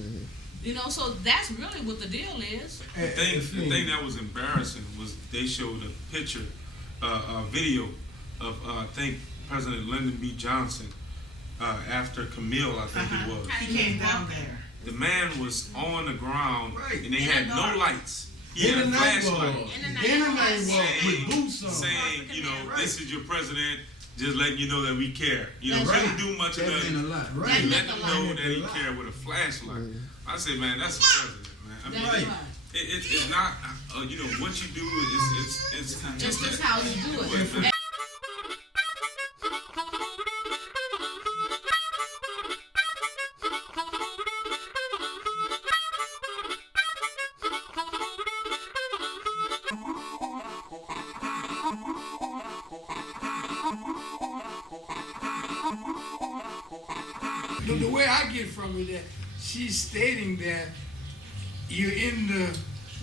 You know, so that's really what the deal is. The thing that was embarrassing was they showed a picture, a video of I think President Lyndon B. Johnson after Camille, I think it was. He came down there. The man was on the ground, and they had no lights. He In had a the night flashlight. world. In the night world with boots on. Saying, you know, this is your president, just letting you know that we care. You know, Right. really do much of That that. mean a lot. Right. Let That them mean know a that he lot. cared with a flashlight. I said, man, that's the president, man. I mean, Right. it's not, you know, what you do is Just as how you do it. The way I get from it, that she's stating that you're in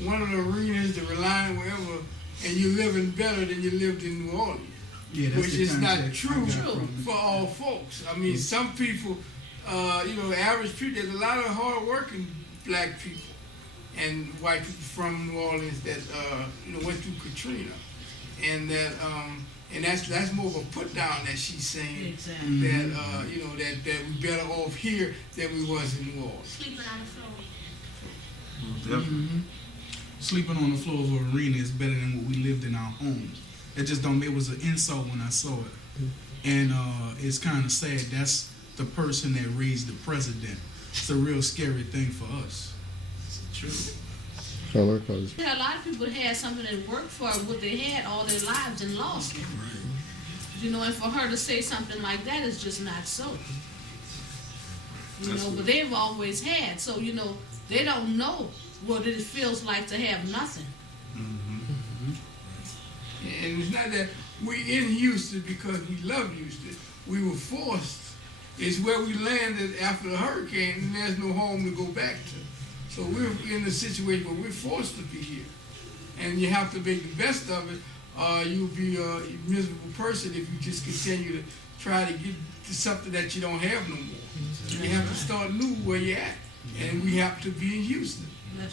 one of the arenas, the Reliant, wherever, and you're living better than you lived in New Orleans. Yeah, that's which the is not context I true got from it. for all folks. I mean, some people, you know, average people, there's a lot of hard-working black people and white people from New Orleans that, you know, went through Katrina. And that, and that's more of a put down that she's saying. Exactly. That, you know, that we better off here than we was in New Orleans. Sleeping on the floor. Mm-hmm. Sleeping on the floor of an arena is better than what we lived in our homes. It just don't. It was an insult when I saw it, and it's kind of sad. That's the person that raised the president. It's a real scary thing for us. True. Yeah, a lot of people had something that worked for what they had all their lives and lost it. You know, and for her to say something like that is just not so. You know, but they've always had. So, you know, they don't know what it feels like to have nothing. And it's not that we in Houston because we love Houston. We were forced. It's where we landed after the hurricane, and there's no home to go back to. So we're in a situation where we're forced to be here. And you have to make the best of it. You'll be a miserable person if you just continue to try to get to something that you don't have no more. You have to start new where you're at. And we have to be in Houston.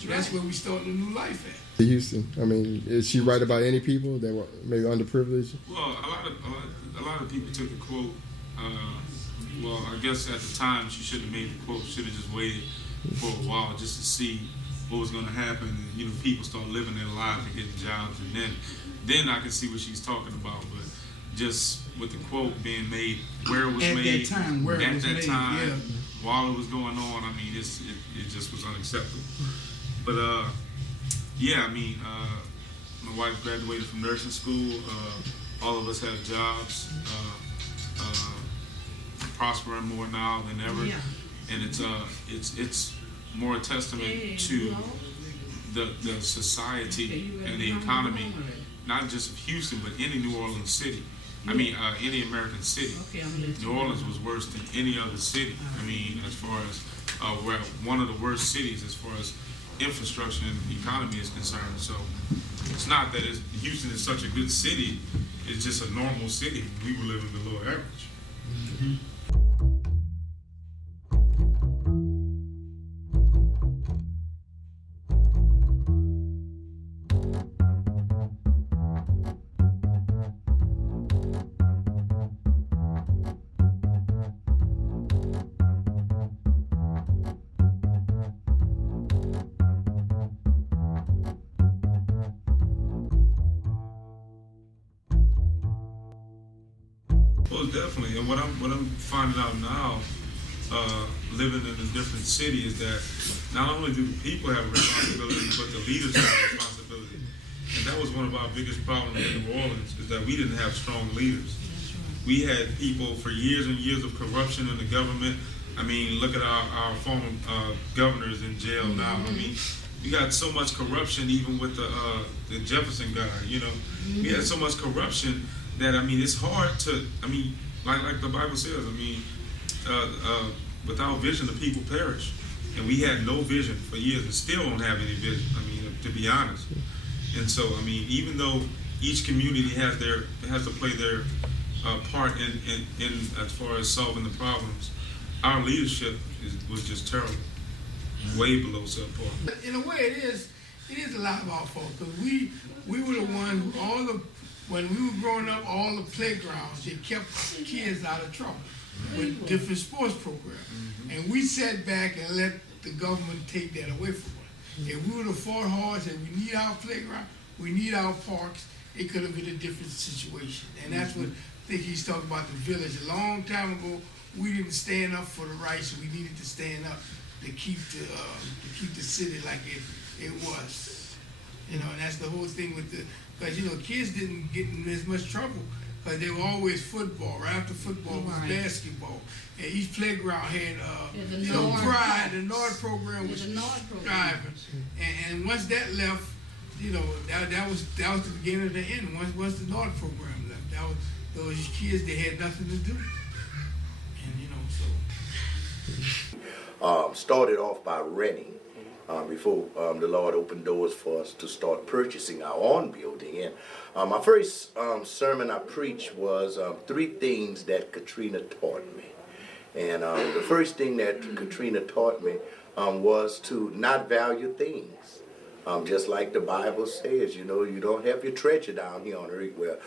That's where we start a new life at. Houston. I mean, is she right about any people that were maybe underprivileged? Well, a lot of people took the quote. Well, I guess at the time she shouldn't have made the quote. Should have just waited for a while just to see what was going to happen. And, you know, people start living their lives and getting jobs, and then I can see what she's talking about. But just with the quote being made, where it was At made, that time, where it was made, yeah. while it was going on, I mean, it just was unacceptable. But yeah, I mean, my wife graduated from nursing school. All of us have jobs, prospering more now than ever, and it's more a testament to the society and the economy, not just of Houston, but any New Orleans city. I mean, any American city. New Orleans was worse than any other city. I mean, as far as we're one of the worst cities as far as infrastructure and economy is concerned. So it's not that Houston is such a good city. It's just a normal city. We were living below average. Mm-hmm. Well, definitely. And what I'm finding out now, living in a different city, is that not only do the people have a responsibility, but the leaders have a responsibility. And that was one of our biggest problems in New Orleans, is that we didn't have strong leaders. We had people for years and years of corruption in the government. I mean, look at our former governors in jail now. I mean, we got so much corruption even with the Jefferson guy, you know. We had so much corruption that, I mean, it's hard to, I mean, like the Bible says, I mean, without vision, the people perish. And we had no vision for years and still don't have any vision, I mean, to be honest. And so, I mean, even though each community has to play their part in as far as solving the problems, our leadership was just terrible, way below subpar. In a way, it is a lot of our fault, because we were the ones who when we were growing up, all the playgrounds, they kept kids out of trouble with different sports programs. And we sat back and let the government take that away from us. If we would have fought hard, said we need our playground, we need our parks, it could have been a different situation. And that's what I think he's talking about, the village. A long time ago, we didn't stand up for the rights, we needed to stand up to keep the city like it was. You know, and that's the whole thing with because, you know, kids didn't get in as much trouble because they were always football. Right after football was basketball. And each playground had, pride. The NORD program was driving. And once that left, you know, that was the beginning of the end. Once the NORD program left, those kids, they had nothing to do. And, you know, so. Started off by renting before the Lord opened doors for us to start purchasing our own building. And my first sermon I preached was 3 things that Katrina taught me. And the first thing that Katrina taught me was to not value things. Just like the Bible says, you know, you don't have your treasure down here on earth where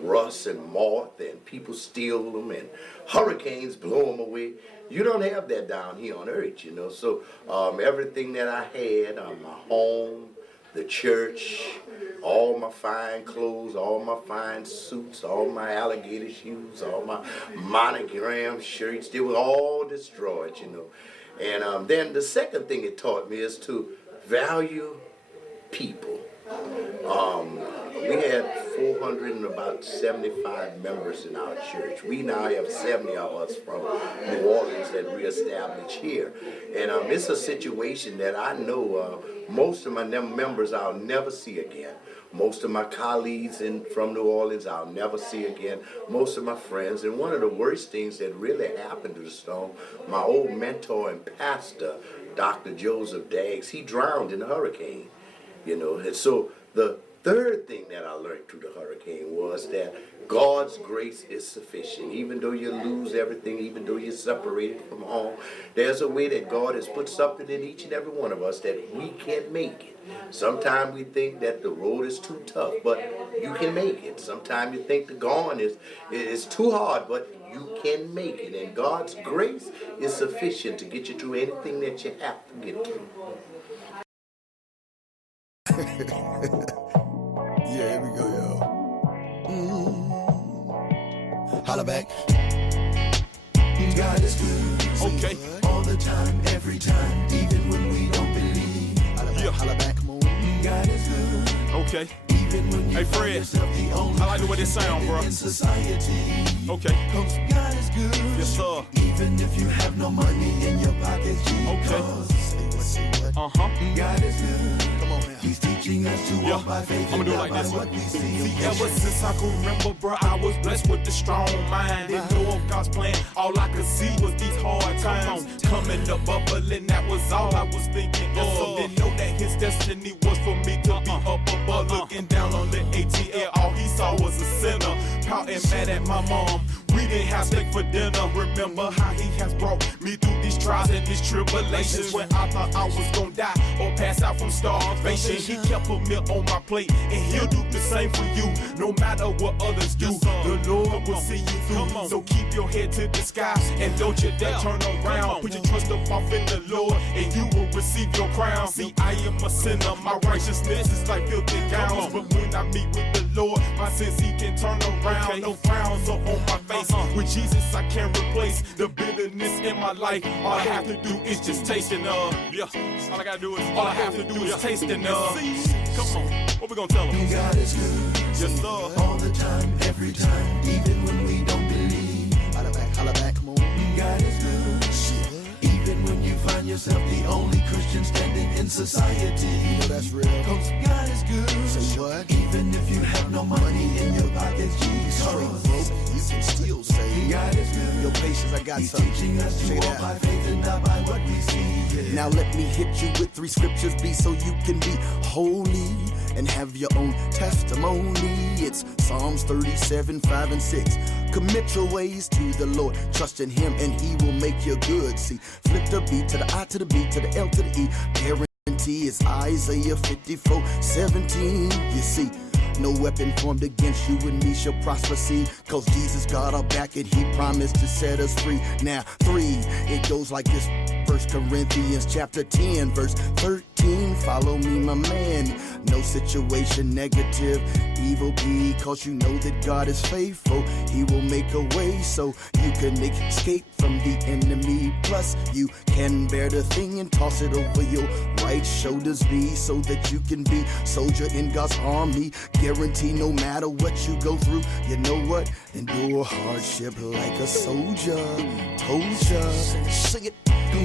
rust and moth and people steal them and hurricanes blow them away. You don't have that down here on earth, you know. So everything that I had, my home, the church, all my fine clothes, all my fine suits, all my alligator shoes, all my monogram shirts, they were all destroyed, you know. And then the second thing it taught me is to value people. We had 475 members in our church. We now have 70 of us from New Orleans that reestablished here. And it's a situation that I know most of my members I'll never see again. Most of my colleagues from New Orleans I'll never see again. Most of my friends. And one of the worst things that really happened to the storm, my old mentor and pastor, Dr. Joseph Daggs, he drowned in a hurricane. You know, and so the third thing that I learned through the hurricane was that God's grace is sufficient. Even though you lose everything, even though you're separated from home, there's a way that God has put something in each and every one of us that we can make it. Sometimes we think that the road is too tough, but you can make it. Sometimes you think the going is too hard, but you can make it. And God's grace is sufficient to get you through anything that you have to get through. Yeah, here we go, yo. Holla back. God is good. Okay. All the time, every time, even when we don't believe. Holla back, come on. God is good. Okay. Even when you Fred, I like the way this sound, bro. Okay. Cause God is good. Yes, sir. Even if you have no money in your pocket, okay. God is good. Come on, man. He's teaching us to walk by faith. I'ma do it like this one. See, ever since I can remember, bro, I was blessed with the strong mind. Didn't know of God's plan. All I could see was these hard times coming up, bubbling. That was all I was thinking of. Didn't know that His destiny was for me to be up above, looking down on the ATL. All He saw was a sinner, pouting mad at my mom. We didn't have steak for dinner. Remember how He has brought me through these trials and these tribulations. When I thought I was gonna die or pass out from starvation, He kept a meal on my plate, and He'll do the same for you. No matter what others do, the Lord will see you through. So keep your head to the sky and don't you dare turn around. Put your trust up off in the Lord, and you will receive your crown. See, I am a sinner. My righteousness is like filthy gowns, but when I meet with the Lord, my sins He can turn around. No frowns hustle on my face. With Jesus, I can't replace the bitterness in my life. All I have to do is just taste and yeah. All I gotta do is, all I have to do is taste and see. Come on, what we gonna tell them? God is good. Yes, sir. All the time, every time, even when we don't believe. Holla back, come on. God is good. Even when you find yourself the only Christian standing in society. You know that's real. Cause God is good. Say what? Even if you have no money in your pockets, Jesus. You can still say God is good. Your patience, I got something. He's teaching us to walk by faith and not by what we see. Yeah. Now let me hit you with 3 scriptures, B, so you can be holy and have your own testimony. It's Psalms 37, 5 and 6. Commit your ways to the Lord, trust in Him, and He will make you good. See, flip the B to the I to the B to the L to the E. Guarantee is Isaiah 54, 17. You see, no weapon formed against you and me shall prosper, see, cause Jesus got our back and He promised to set us free. Now 3, it goes like this. 1 Corinthians chapter 10, verse 13. Follow me, my man. No situation negative, evil be, cause you know that God is faithful. He will make a way so you can escape from the enemy. Plus, you can bear the thing and toss it over your right shoulders, be, so that you can be soldier in God's army. Guarantee no matter what you go through, you know what? Endure hardship like a soldier. Told ya. Sing it.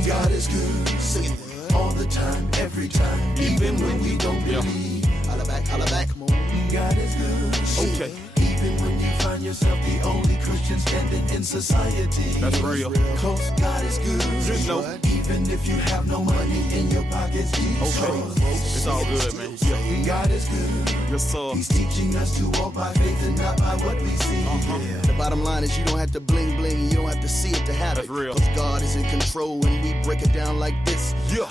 God is good. Sing it. All the time, every time, even when we don't believe. Holla back, come on. God is good. Okay. Even when you find yourself the only Christian standing in society. That's real. Cause God is good. You know. Even if you have no money in your pockets, Jesus. Okay. It's all good, man. Yeah. God is good. Yes, sir. He's teaching us to walk by faith and not by what we see. Yeah. The bottom line is you don't have to bling bling and you don't have to see it to have That's it. real. Cause God is in control and we break it down like this. Yeah.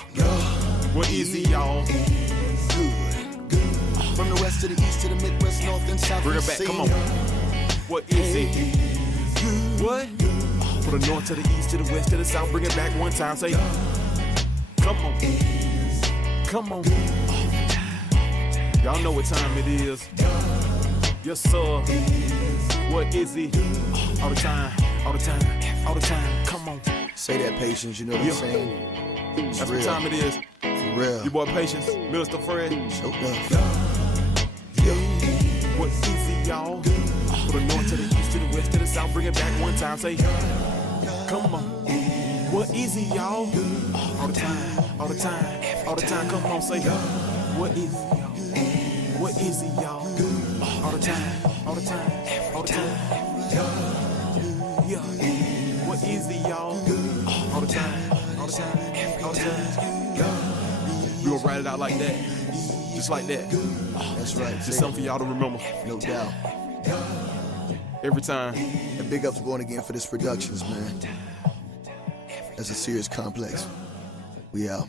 What is it, y'all? Good. From the west to the east to the midwest, north and south. Bring it back, come on. What is it? What? From the north to the east to the west to the south, bring it back one time, say, come on. Come on. Y'all know what time it is. Yes, sir. What is it? All the time, all the time, all the time, come on. Say that, Patience, you know what I'm saying? It's That's real. what time it is. For real. Your boy Patience, Minister Fred. Show enough. Yeah. What is it, y'all? From the north to the east to the west to the south, bring it back one time, say, come on. What is it, y'all? All the time, all the time, all the time, come on, say, what is it, y'all? What is it, y'all? All the time, all the time, all the time. Yeah. What is it, y'all? All the time, all the time, all the time. We gon' write it out like that. Just like that. That's right. Just something for y'all to remember. No doubt. Every time. And big ups Born Again for this productions, man. That's a serious complex. We out.